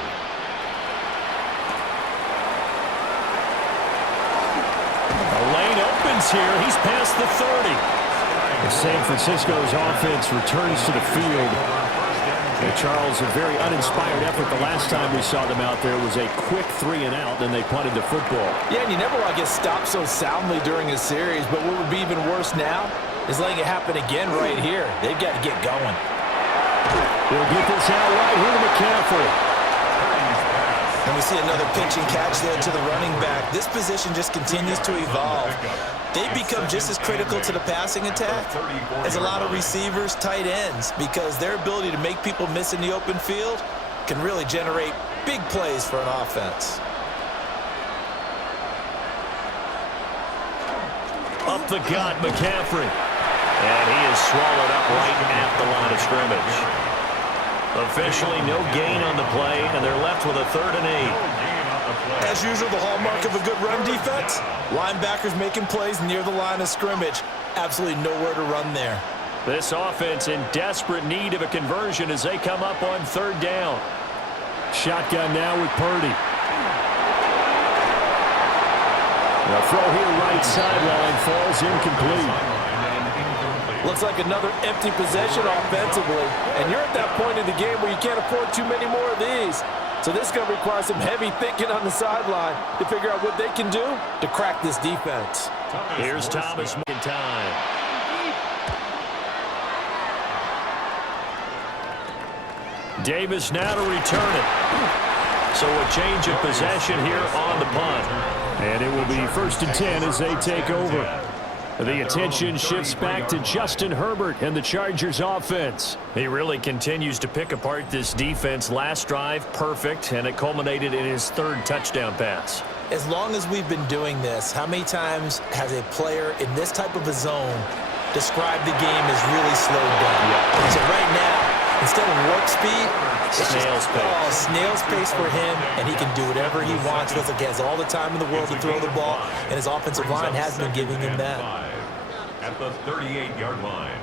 The lane opens here. He's past the 30. As San Francisco's offense returns to the field. And Charles, a very uninspired effort the last time we saw them out there was a quick 3-and-out, then they punted the football. Yeah, and you never want to get stopped so soundly during a series, but what would be even worse now is letting it happen again right here. They've got to get going. They'll get this out right here to McCaffrey. And we see another pitch and catch there to the running back. This position just continues to evolve. They become just as critical to the passing attack as a lot of receivers, tight ends, because their ability to make people miss in the open field can really generate big plays for an offense. Up the gut, McCaffrey. And he is swallowed up right at the line of scrimmage. Officially no gain on the play, and they're left with a 3rd and 8. As usual, the hallmark of a good run defense, linebackers making plays near the line of scrimmage. Absolutely nowhere to run there. This offense in desperate need of a conversion as they come up on 3rd down. Shotgun now with Purdy. The throw here right sideline falls incomplete. Looks like another empty possession offensively, and you're at that point in the game where you can't afford too many more of these. So this is going to require some heavy thinking on the sideline to figure out what they can do to crack this defense. Here's Thomas in time. Davis now to return it. So a change of possession here on the punt. And it will be 1st and 10 as they take over. The attention shifts back to Justin Herbert and the Chargers offense. He really continues to pick apart this defense. Last drive, perfect, and it culminated in his 3rd touchdown pass. As long as we've been doing this, how many times has a player in this type of a zone described the game as really slowed down? Yeah. So right now, instead of warp speed, it's snail's pace. Snail's pace for him, and he can do whatever he wants. Looks like he has all the time in the world to throw the ball, and his offensive line has been giving him that. At the 38-yard line.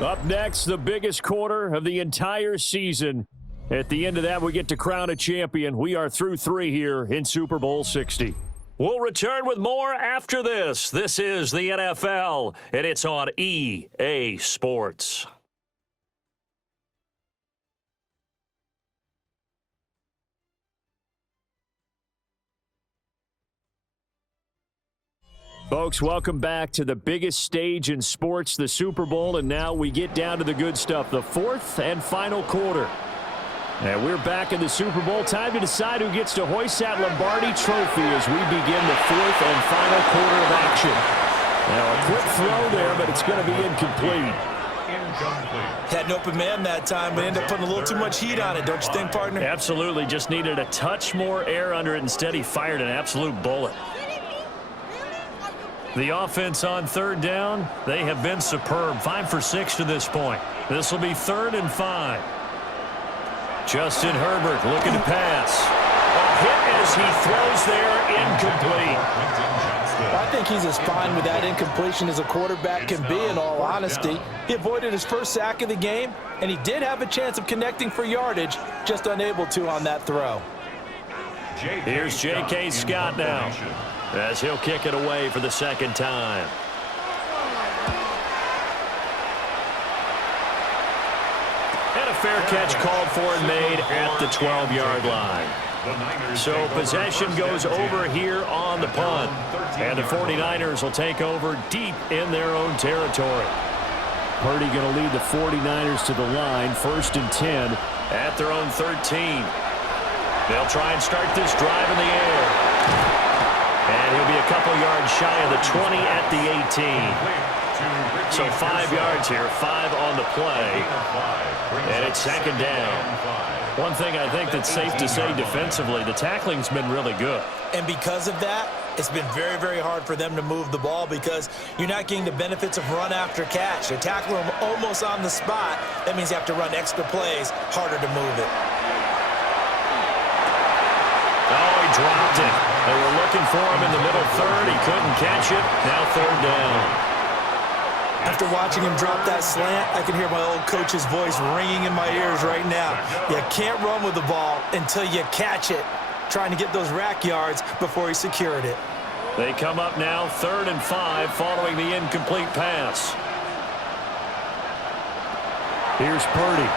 Up next, the biggest quarter of the entire season. At the end of that, we get to crown a champion. We are through 3 here in Super Bowl 60. We'll return with more after this. This is the NFL, and it's on EA Sports. Folks, welcome back to the biggest stage in sports, the Super Bowl, and now we get down to the good stuff, the 4th and final quarter. And we're back in the Super Bowl. Time to decide who gets to hoist that Lombardi trophy as we begin the 4th and final quarter of action. Now, a quick throw there, but it's going to be incomplete. Had an open man that time, but ended up putting a little too much heat on it, don't you think, partner? Absolutely. Just needed a touch more air under it. Instead, he fired an absolute bullet. The offense on 3rd down, they have been superb. 5 for 6 to this point. This will be 3rd and 5. Justin Herbert looking to pass. A hit as he throws there, incomplete. I think he's as fine with that incompletion as a quarterback can be, in all honesty. He avoided his 1st sack of the game, and he did have a chance of connecting for yardage, just unable to on that throw. Here's J.K. Scott now, as he'll kick it away for the 2nd time. And a fair catch called for and made at the 12-yard line. So possession goes over here on the punt. And the 49ers will take over deep in their own territory. Purdy going to lead the 49ers to the line, 1st and 10 at their own 13. They'll try and start this drive in the air. And he'll be a couple yards shy of the 20 at the 18. So 5 yards here, 5 on the play. And it's 2nd down. One thing I think that's safe to say defensively, the tackling's been really good. And because of that, it's been very, very hard for them to move the ball because you're not getting the benefits of run after catch. They're tackling them almost on the spot. That means you have to run extra plays, harder to move it. Oh, he dropped it. They were looking for him in the middle third. He couldn't catch it. Now 3rd down. After watching him drop that slant, I can hear my old coach's voice ringing in my ears right now. You can't run with the ball until you catch it. Trying to get those rack yards before he secured it. They come up now 3rd and 5 following the incomplete pass. Here's Purdy.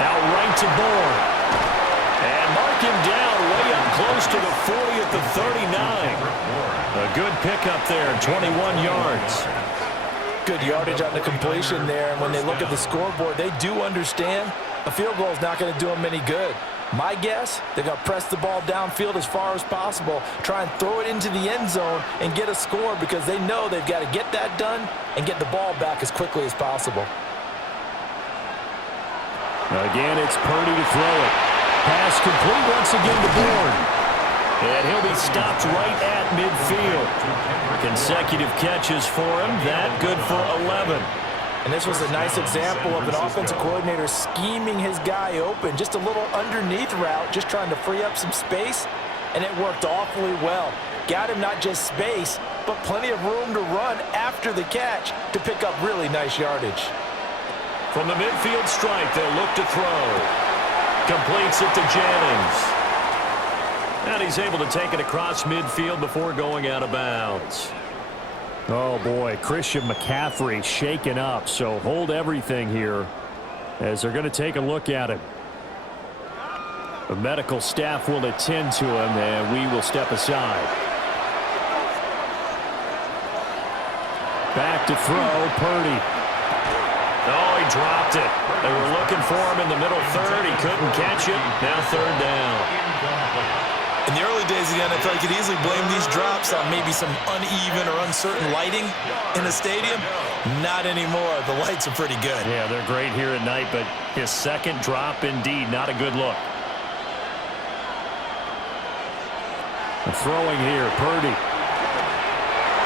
Now right to Bourne. And mark him down way up close to the 40 at the 39. A good pickup there, 21 yards. Good yardage on the completion there. And when they look at the scoreboard, they do understand a field goal is not going to do them any good. My guess, they're going to press the ball downfield as far as possible, try and throw it into the end zone and get a score because they know they've got to get that done and get the ball back as quickly as possible. Again, it's Purdy to throw it. Pass complete once again to Bourne. And he'll be stopped right at midfield. Consecutive catches for him. That good for 11. And this was a nice example of an offensive coordinator scheming his guy open. Just a little underneath route, just trying to free up some space. And it worked awfully well. Got him not just space, but plenty of room to run after the catch to pick up really nice yardage. From the midfield strike, they'll look to throw. Completes it to Jennings. And he's able to take it across midfield before going out of bounds. Oh, boy, Christian McCaffrey shaken up, so hold everything here as they're going to take a look at him. The medical staff will attend to him, and we will step aside. Back to throw, Purdy. Oh, he dropped it. They were looking for him in the middle third. He couldn't catch it. Now 3rd down. In the early days of the NFL, you could easily blame these drops on maybe some uneven or uncertain lighting in the stadium. Not anymore. The lights are pretty good. Yeah, they're great here at night, but his 2nd drop, indeed, not a good look. Throwing here, Purdy.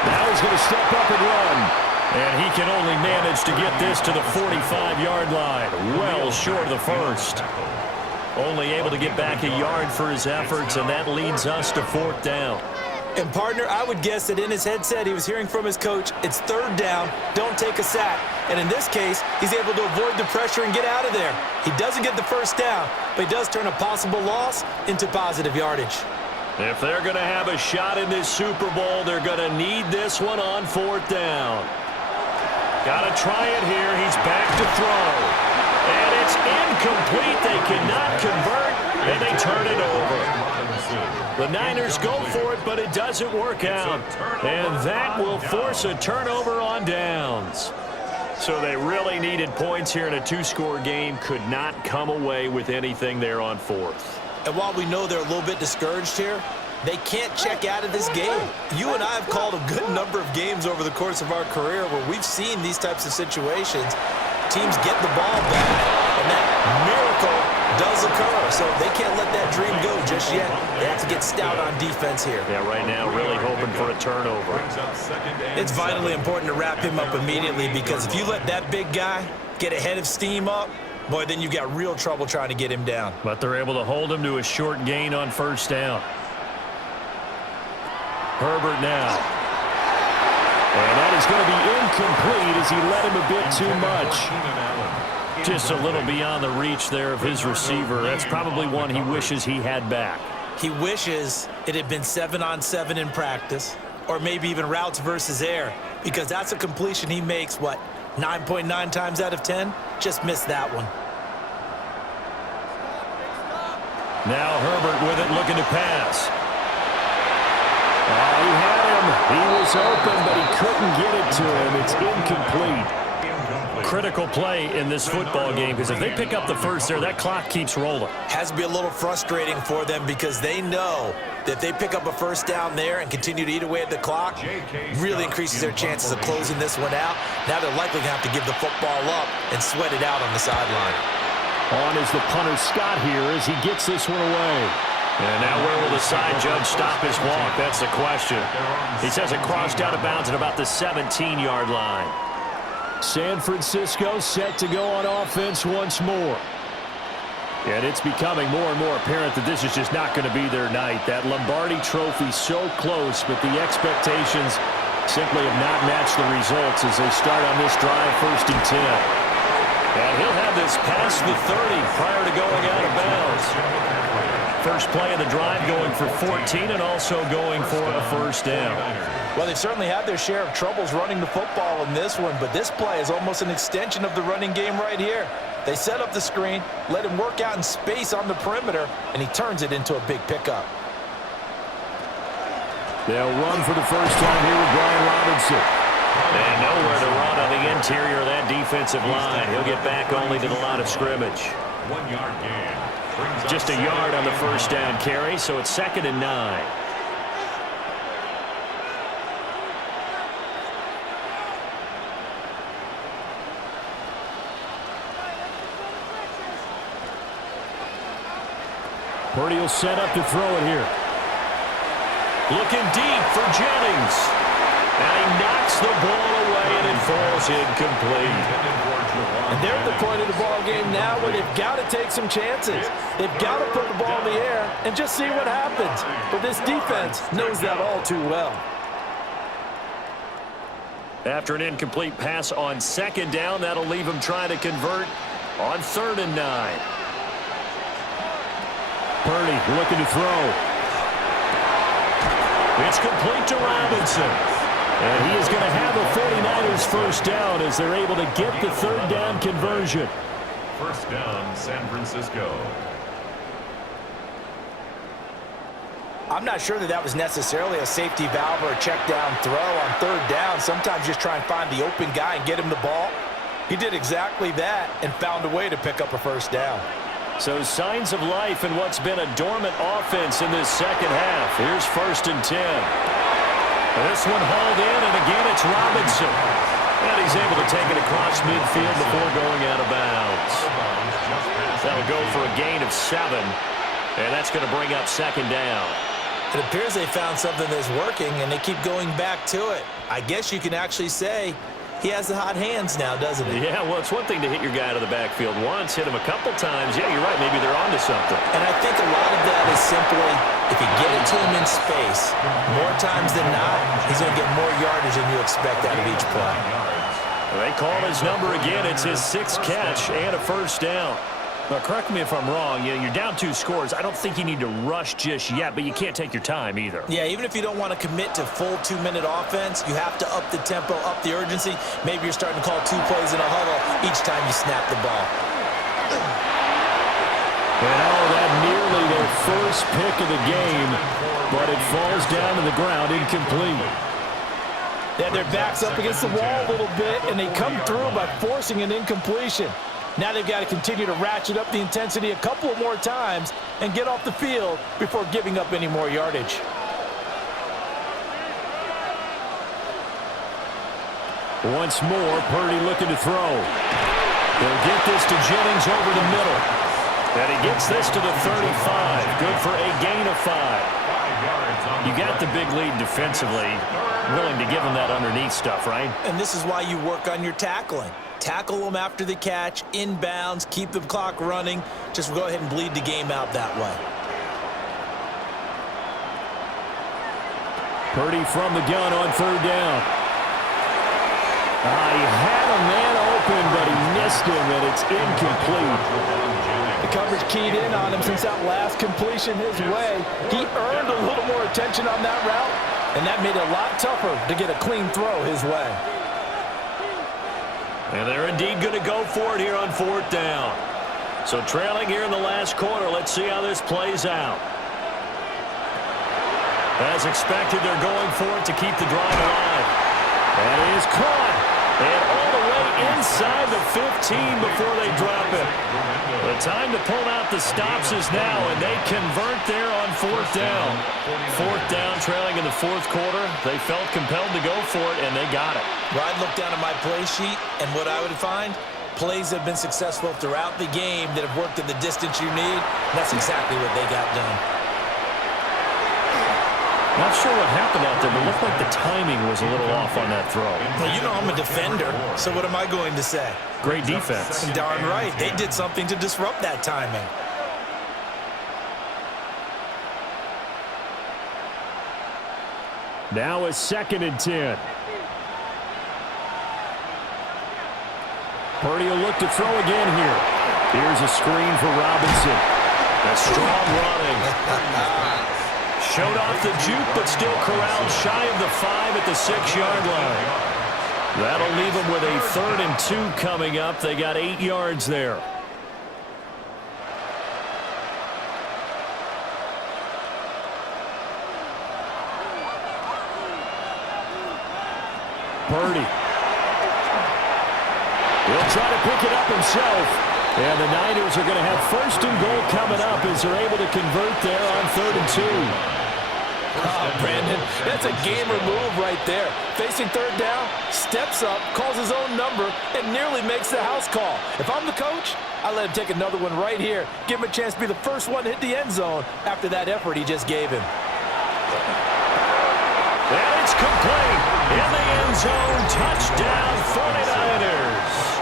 Now he's going to step up and run. And he can only manage to get this to the 45-yard line. Well short of the 1st. Only able to get back a yard for his efforts, and that leads us to 4th down. And, partner, I would guess that in his headset he was hearing from his coach, it's 3rd down, don't take a sack. And in this case, he's able to avoid the pressure and get out of there. He doesn't get the 1st down, but he does turn a possible loss into positive yardage. If they're going to have a shot in this Super Bowl, they're going to need this one on 4th down. Got to try it here. He's back to throw. And it's incomplete. They cannot convert, and they turn it over. The Niners go for it, but it doesn't work out. And that will force a turnover on downs. So they really needed points here in a 2-score game. Could not come away with anything there on 4th. And while we know they're a little bit discouraged here, they can't check out of this game. You and I have called a good number of games over the course of our career where we've seen these types of situations. Teams get the ball back, and that miracle does occur. So they can't let that dream go just yet. They have to get stout on defense here. Yeah, right now really hoping for a turnover. It's vitally important to wrap him up immediately because if you let that big guy get ahead of steam up, boy, then you've got real trouble trying to get him down. But they're able to hold him to a short gain on 1st down. Herbert now. And that is going to be incomplete as he led him a bit too much. Just a little beyond the reach there of his receiver. That's probably one he wishes he had back. He wishes it had been 7-on-7 in practice, or maybe even routes versus air, because that's a completion he makes, 9.9 times out of 10? Just missed that one. Now Herbert with it, looking to pass. Oh, he had him. He was open, but he couldn't get it to him. It's incomplete. Critical play in this football game, because if they pick up the first there, that clock keeps rolling. Has to be a little frustrating for them because they know that if they pick up a first down there and continue to eat away at the clock, really increases their chances of closing this one out. Now they're likely going to have to give the football up and sweat it out on the sideline. On is the punter Scott here as he gets this one away. And now where will the side judge stop his walk? That's the question. He says it crossed out of bounds at about the 17-yard line. San Francisco set to go on offense once more. And it's becoming more and more apparent that this is just not going to be their night. That Lombardi trophy so close, but the expectations simply have not matched the results as they start on this drive, 1st and 10. And he'll have this past the 30 prior to going out of bounds. First play of the drive going for 14 and also going for a first down. Well, they've certainly had their share of troubles running the football in this one, but this play is almost an extension of the running game right here. They set up the screen, let him work out in space on the perimeter, and he turns it into a big pickup. They'll run for the first time here with Brian Robinson. And nowhere to run on the interior of that defensive line. He'll get back only to the line of scrimmage. 1 yard gain. Just a yard on the first down carry, so it's 2nd and 9. Purdy will set up to throw it here. Looking deep for Jennings. And he knocks the ball away, and it falls incomplete. And they're at the point of the ball game now where they've got to take some chances. They've got to put the ball in the air and just see what happens. But this defense knows that all too well. After an incomplete pass on 2nd down, that'll leave him trying to convert on 3rd and 9. Purdy looking to throw. It's complete to Robinson. And he is going to have a 49ers first down as they're able to get the 3rd down conversion. First down, San Francisco. I'm not sure that was necessarily a safety valve or a check down throw on 3rd down. Sometimes just try and find the open guy and get him the ball. He did exactly that and found a way to pick up a first down. So signs of life in what's been a dormant offense in this second half. Here's 1st and 10. This one hauled in, and again it's Robinson. And he's able to take it across midfield before going out of bounds. That'll go for a gain of 7. And that's going to bring up 2nd down. It appears they found something that's working, and they keep going back to it. I guess you can actually say he has the hot hands now, doesn't he? Yeah, well, it's one thing to hit your guy out of the backfield once, hit him a couple times. Yeah, you're right. Maybe they're onto something. And I think a lot of that is simply if you get it to him in space, more times than not, he's going to get more yardage than you expect out of each play. They call his number again. It's his 6th catch and a first down. Now, correct me if I'm wrong. You're down 2 scores. I don't think you need to rush just yet, but you can't take your time either. Yeah, even if you don't want to commit to full 2-minute offense, you have to up the tempo, up the urgency. Maybe you're starting to call 2 plays in a huddle each time you snap the ball. And that nearly their first pick of the game, but it falls down to the ground incomplete. They had their backs up against the wall a little bit, and they come through by forcing an incompletion. Now they've got to continue to ratchet up the intensity a couple of more times and get off the field before giving up any more yardage. Once more, Purdy looking to throw. They'll get this to Jennings over the middle. And he gets this to the 35. Good for a gain of 5. You got the big lead defensively. Willing to give him that underneath stuff, right? And this is why you work on your tackling. Tackle them after the catch, inbounds, keep the clock running. Just go ahead and bleed the game out that way. Purdy from the gun on 3rd down. He had a man open, but he missed him, and it's incomplete. The coverage keyed in on him since that last completion his way. He earned a little more attention on that route, and that made it a lot tougher to get a clean throw his way. And they're indeed going to go for it here on 4th down. So trailing here in the last quarter. Let's see how this plays out. As expected, they're going for it to keep the drive alive. And it is caught. And all the way inside the 15 before they drop it. The time to pull out the stops is now, and they convert there on fourth down. Fourth down, trailing in the fourth quarter. They felt compelled to go for it, and they got it. Well, I'd look down at my play sheet, and what I would find, plays have been successful throughout the game that have worked at the distance you need. That's exactly what they got done. Not sure what happened out there, but it looked like the timing was a little off on that throw. Well, you know I'm a defender, so what am I going to say? Great defense. Darn right. They did something to disrupt that timing. Now a 2nd and 10. Purdy will look to throw again here. Here's a screen for Robinson. A strong running. Showed off the juke, but still corralled shy of the 5 at the 6-yard line. That'll leave them with a 3rd and 2 coming up. They got 8 yards there. Purdy. He'll try to pick it up himself. And the Niners are going to have 1st and goal coming up as they're able to convert there on 3rd and 2. Oh, Brandon, that's a gamer move right there. Facing 3rd down, steps up, calls his own number, and nearly makes the house call. If I'm the coach, I let him take another one right here. Give him a chance to be the first one to hit the end zone after that effort he just gave him. And it's complete. In the end zone, touchdown 49ers.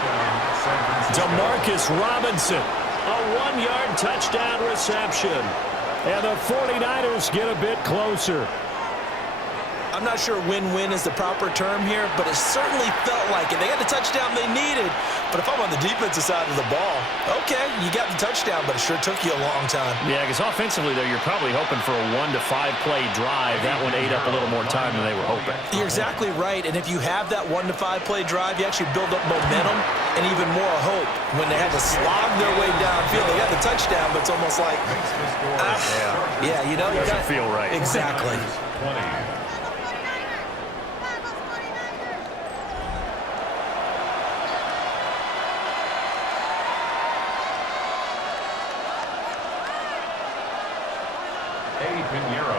Demarcus Robinson, a 1-yard touchdown reception. And the 49ers get a bit closer. I'm not sure win-win is the proper term here, but it certainly felt like it. They got the touchdown they needed, but if I'm on the defensive side of the ball, okay, you got the touchdown, but it sure took you a long time. Yeah, because offensively, though, you're probably hoping for a 1 to 5 play drive. That one ate up a little more time than they were hoping. You're exactly right, and if you have that 1 to 5 play drive, you actually build up momentum and even more hope. When they had to slog their way downfield, they got the touchdown, but it's almost like, yeah, you know, It doesn't feel right. Exactly. 20.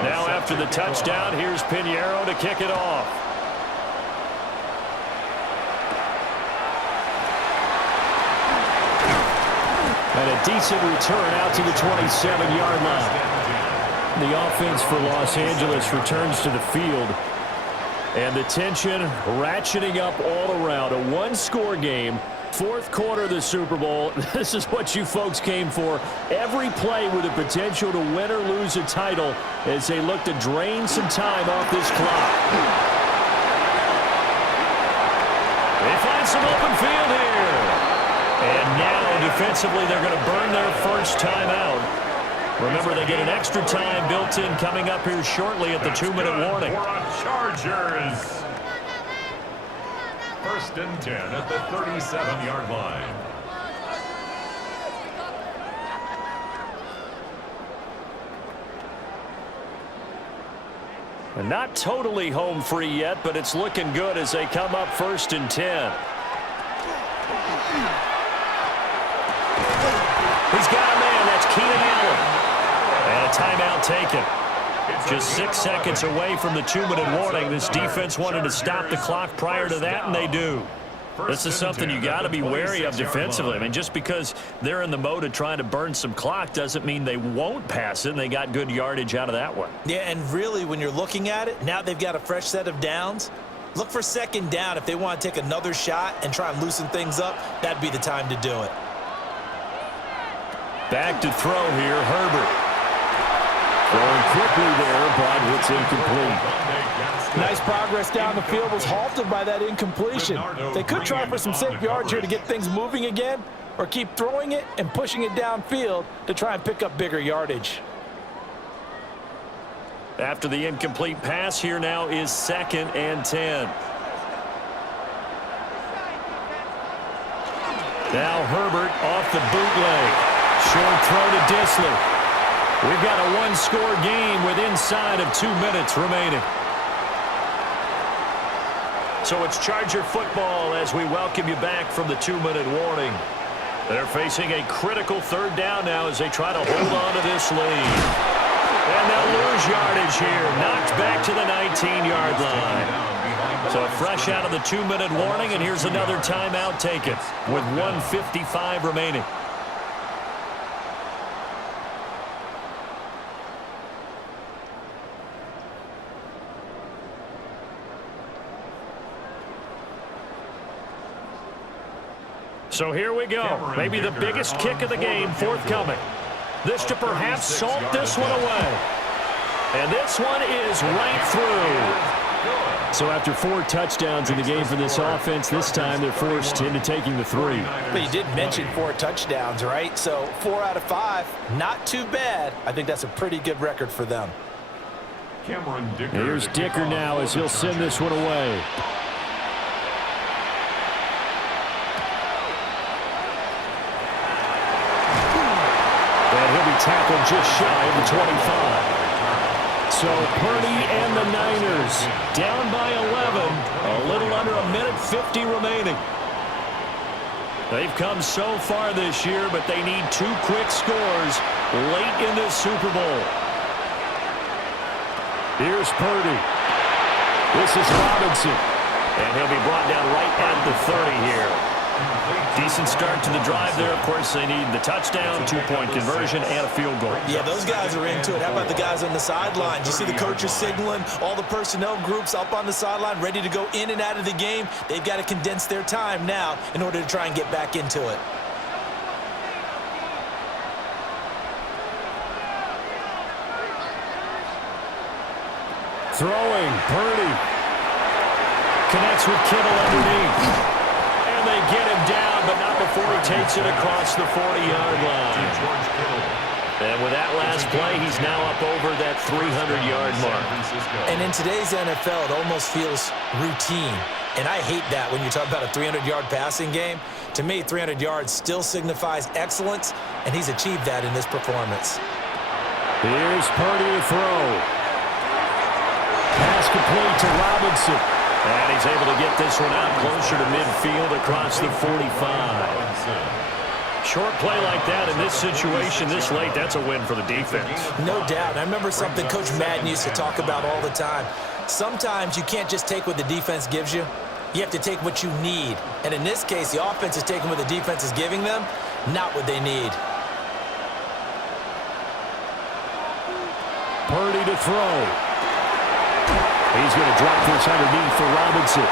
Now after the touchdown, here's Pinheiro to kick it off. And a decent return out to the 27-yard line. The offense for Los Angeles returns to the field. And the tension ratcheting up all around. A one-score game. Fourth quarter of the Super Bowl. This is what you folks came for. Every play with the potential to win or lose a title as they look to drain some time off this clock. They find some open field here. And now defensively they're going to burn their first timeout. Remember, they get an extra time built in coming up here shortly at the 2-minute warning. Chargers. 1st and 10 at the 37-yard line. And not totally home free yet, but it's looking good as they come up 1st and 10. He's got a man. That's Keenan Allen. And a timeout taken. Just 6 seconds away from the 2-minute warning. This defense wanted to stop the clock prior to that, and they do. This is something you got to be wary of defensively. I mean, just because they're in the mode of trying to burn some clock doesn't mean they won't pass it, and they got good yardage out of that one. Yeah, and really, when you're looking at it, now they've got a fresh set of downs. Look for 2nd down. If they want to take another shot and try and loosen things up, that'd be the time to do it. Back to throw here, Herbert. Throwing quickly there, but it's incomplete. Nice progress down the field was halted by that incompletion. They could try for some safe yards here to get things moving again, or keep throwing it and pushing it downfield to try and pick up bigger yardage. After the incomplete pass, here now is 2nd and 10. Now Herbert off the bootleg. Short throw to Dissler. We've got a one-score game with inside of 2 minutes remaining. So it's Charger football as we welcome you back from the 2-minute warning. They're facing a critical third down now as they try to hold on to this lead. And they'll lose yardage here. Knocked back to the 19-yard line. So fresh out of the 2-minute warning, and here's another timeout taken with 1:55 remaining. So here we go. Maybe the biggest kick of the game forthcoming. This to perhaps salt this one away. And this one is right through. So after 4 touchdowns in the game for this offense, this time they're forced into taking the 3. But you did mention 4 touchdowns, right? So 4 out of 5, not too bad. I think that's a pretty good record for them. Here's Dicker now as he'll send this one away. Tackled just shy of the 25. So Purdy and the Niners down by 11. A little under a minute 50 remaining. They've come so far this year, but they need 2 quick scores late in this Super Bowl. Here's Purdy. This is Robinson. And he'll be brought down right at the 30 here. Decent start to the drive there. Of course, they need the touchdown, 2-point conversion, and a field goal. Yeah, those guys are into it. How about the guys on the sideline? You see the coaches signaling, all the personnel groups up on the sideline, ready to go in and out of the game. They've got to condense their time now in order to try and get back into it. Throwing, Purdy. Connects with Kittle underneath. And they get him down, but not before he takes it across the 40-yard line. And with that last play, he's now up over that 300-yard mark. And in today's NFL, it almost feels routine. And I hate that when you talk about a 300-yard passing game. To me, 300 yards still signifies excellence, and he's achieved that in this performance. Here's Purdy to throw. Pass complete to Robinson. And he's able to get this one out closer to midfield across the 45. Short play like that in this situation this late, that's a win for the defense. No doubt. I remember something Coach Madden used to talk about all the time. Sometimes you can't just take what the defense gives you. You have to take what you need. And in this case, the offense is taking what the defense is giving them, not what they need. Purdy to throw. He's going to drop this underneath for Robinson.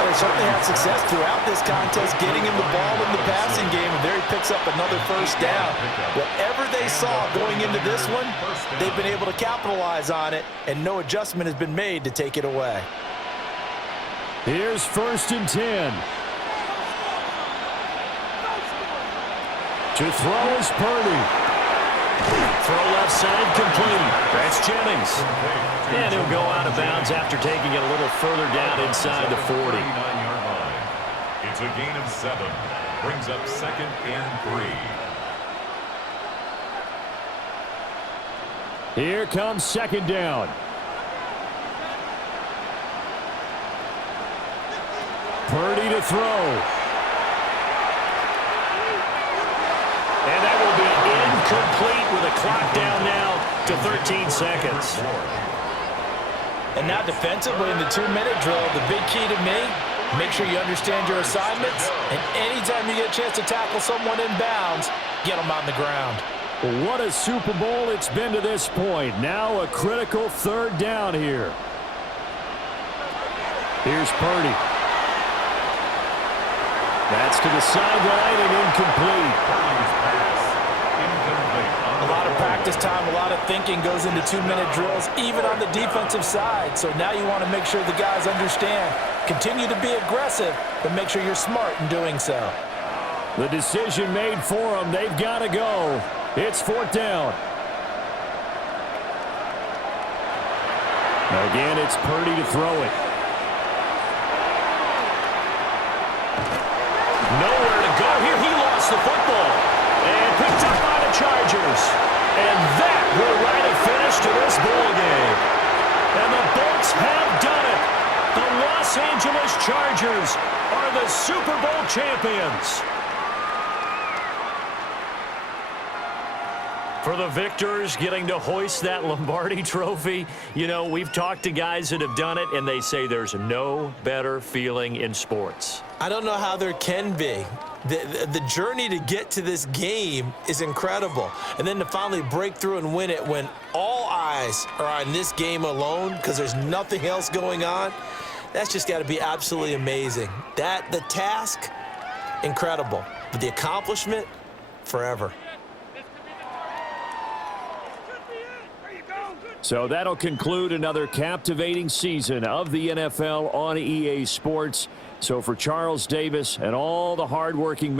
They certainly had success throughout this contest, getting him the ball in the passing game, and there he picks up another first down. Whatever they saw going into this one, they've been able to capitalize on it, and no adjustment has been made to take it away. Here's 1st and 10. To throw is Purdy. Throw left side complete. That's Jennings. And he'll go out of bounds after taking it a little further down inside the 40. It's a gain of 7. Brings up 2nd and 3. Here comes 2nd down. Purdy to throw. And that will be incomplete with a clock down now to 13 seconds. And now defensively in the 2-minute drill, the big key to me, make sure you understand your assignments, and anytime you get a chance to tackle someone in bounds, get them on the ground. What a Super Bowl it's been to this point. Now a critical 3rd down here. Here's Purdy. That's to the sideline and incomplete. A lot of practice time, a lot of thinking goes into 2-minute drills, even on the defensive side. So now you want to make sure the guys understand. Continue to be aggressive, but make sure you're smart in doing so. The decision made for them. They've got to go. It's 4th down. Again, it's Purdy to throw it. Nowhere to go And that will write a finish to this ball game. And the Bolts have done it. The Los Angeles Chargers are the Super Bowl champions. For the victors, getting to hoist that Lombardi trophy, you know, we've talked to guys that have done it, and they say there's no better feeling in sports. I don't know how there can be. The journey to get to this game is incredible. And then to finally break through and win it when all eyes are on this game alone because there's nothing else going on, that's just got to be absolutely amazing. The task, incredible. But the accomplishment, forever. So that'll conclude another captivating season of the NFL on EA Sports. So for Charles Davis and all the hardworking men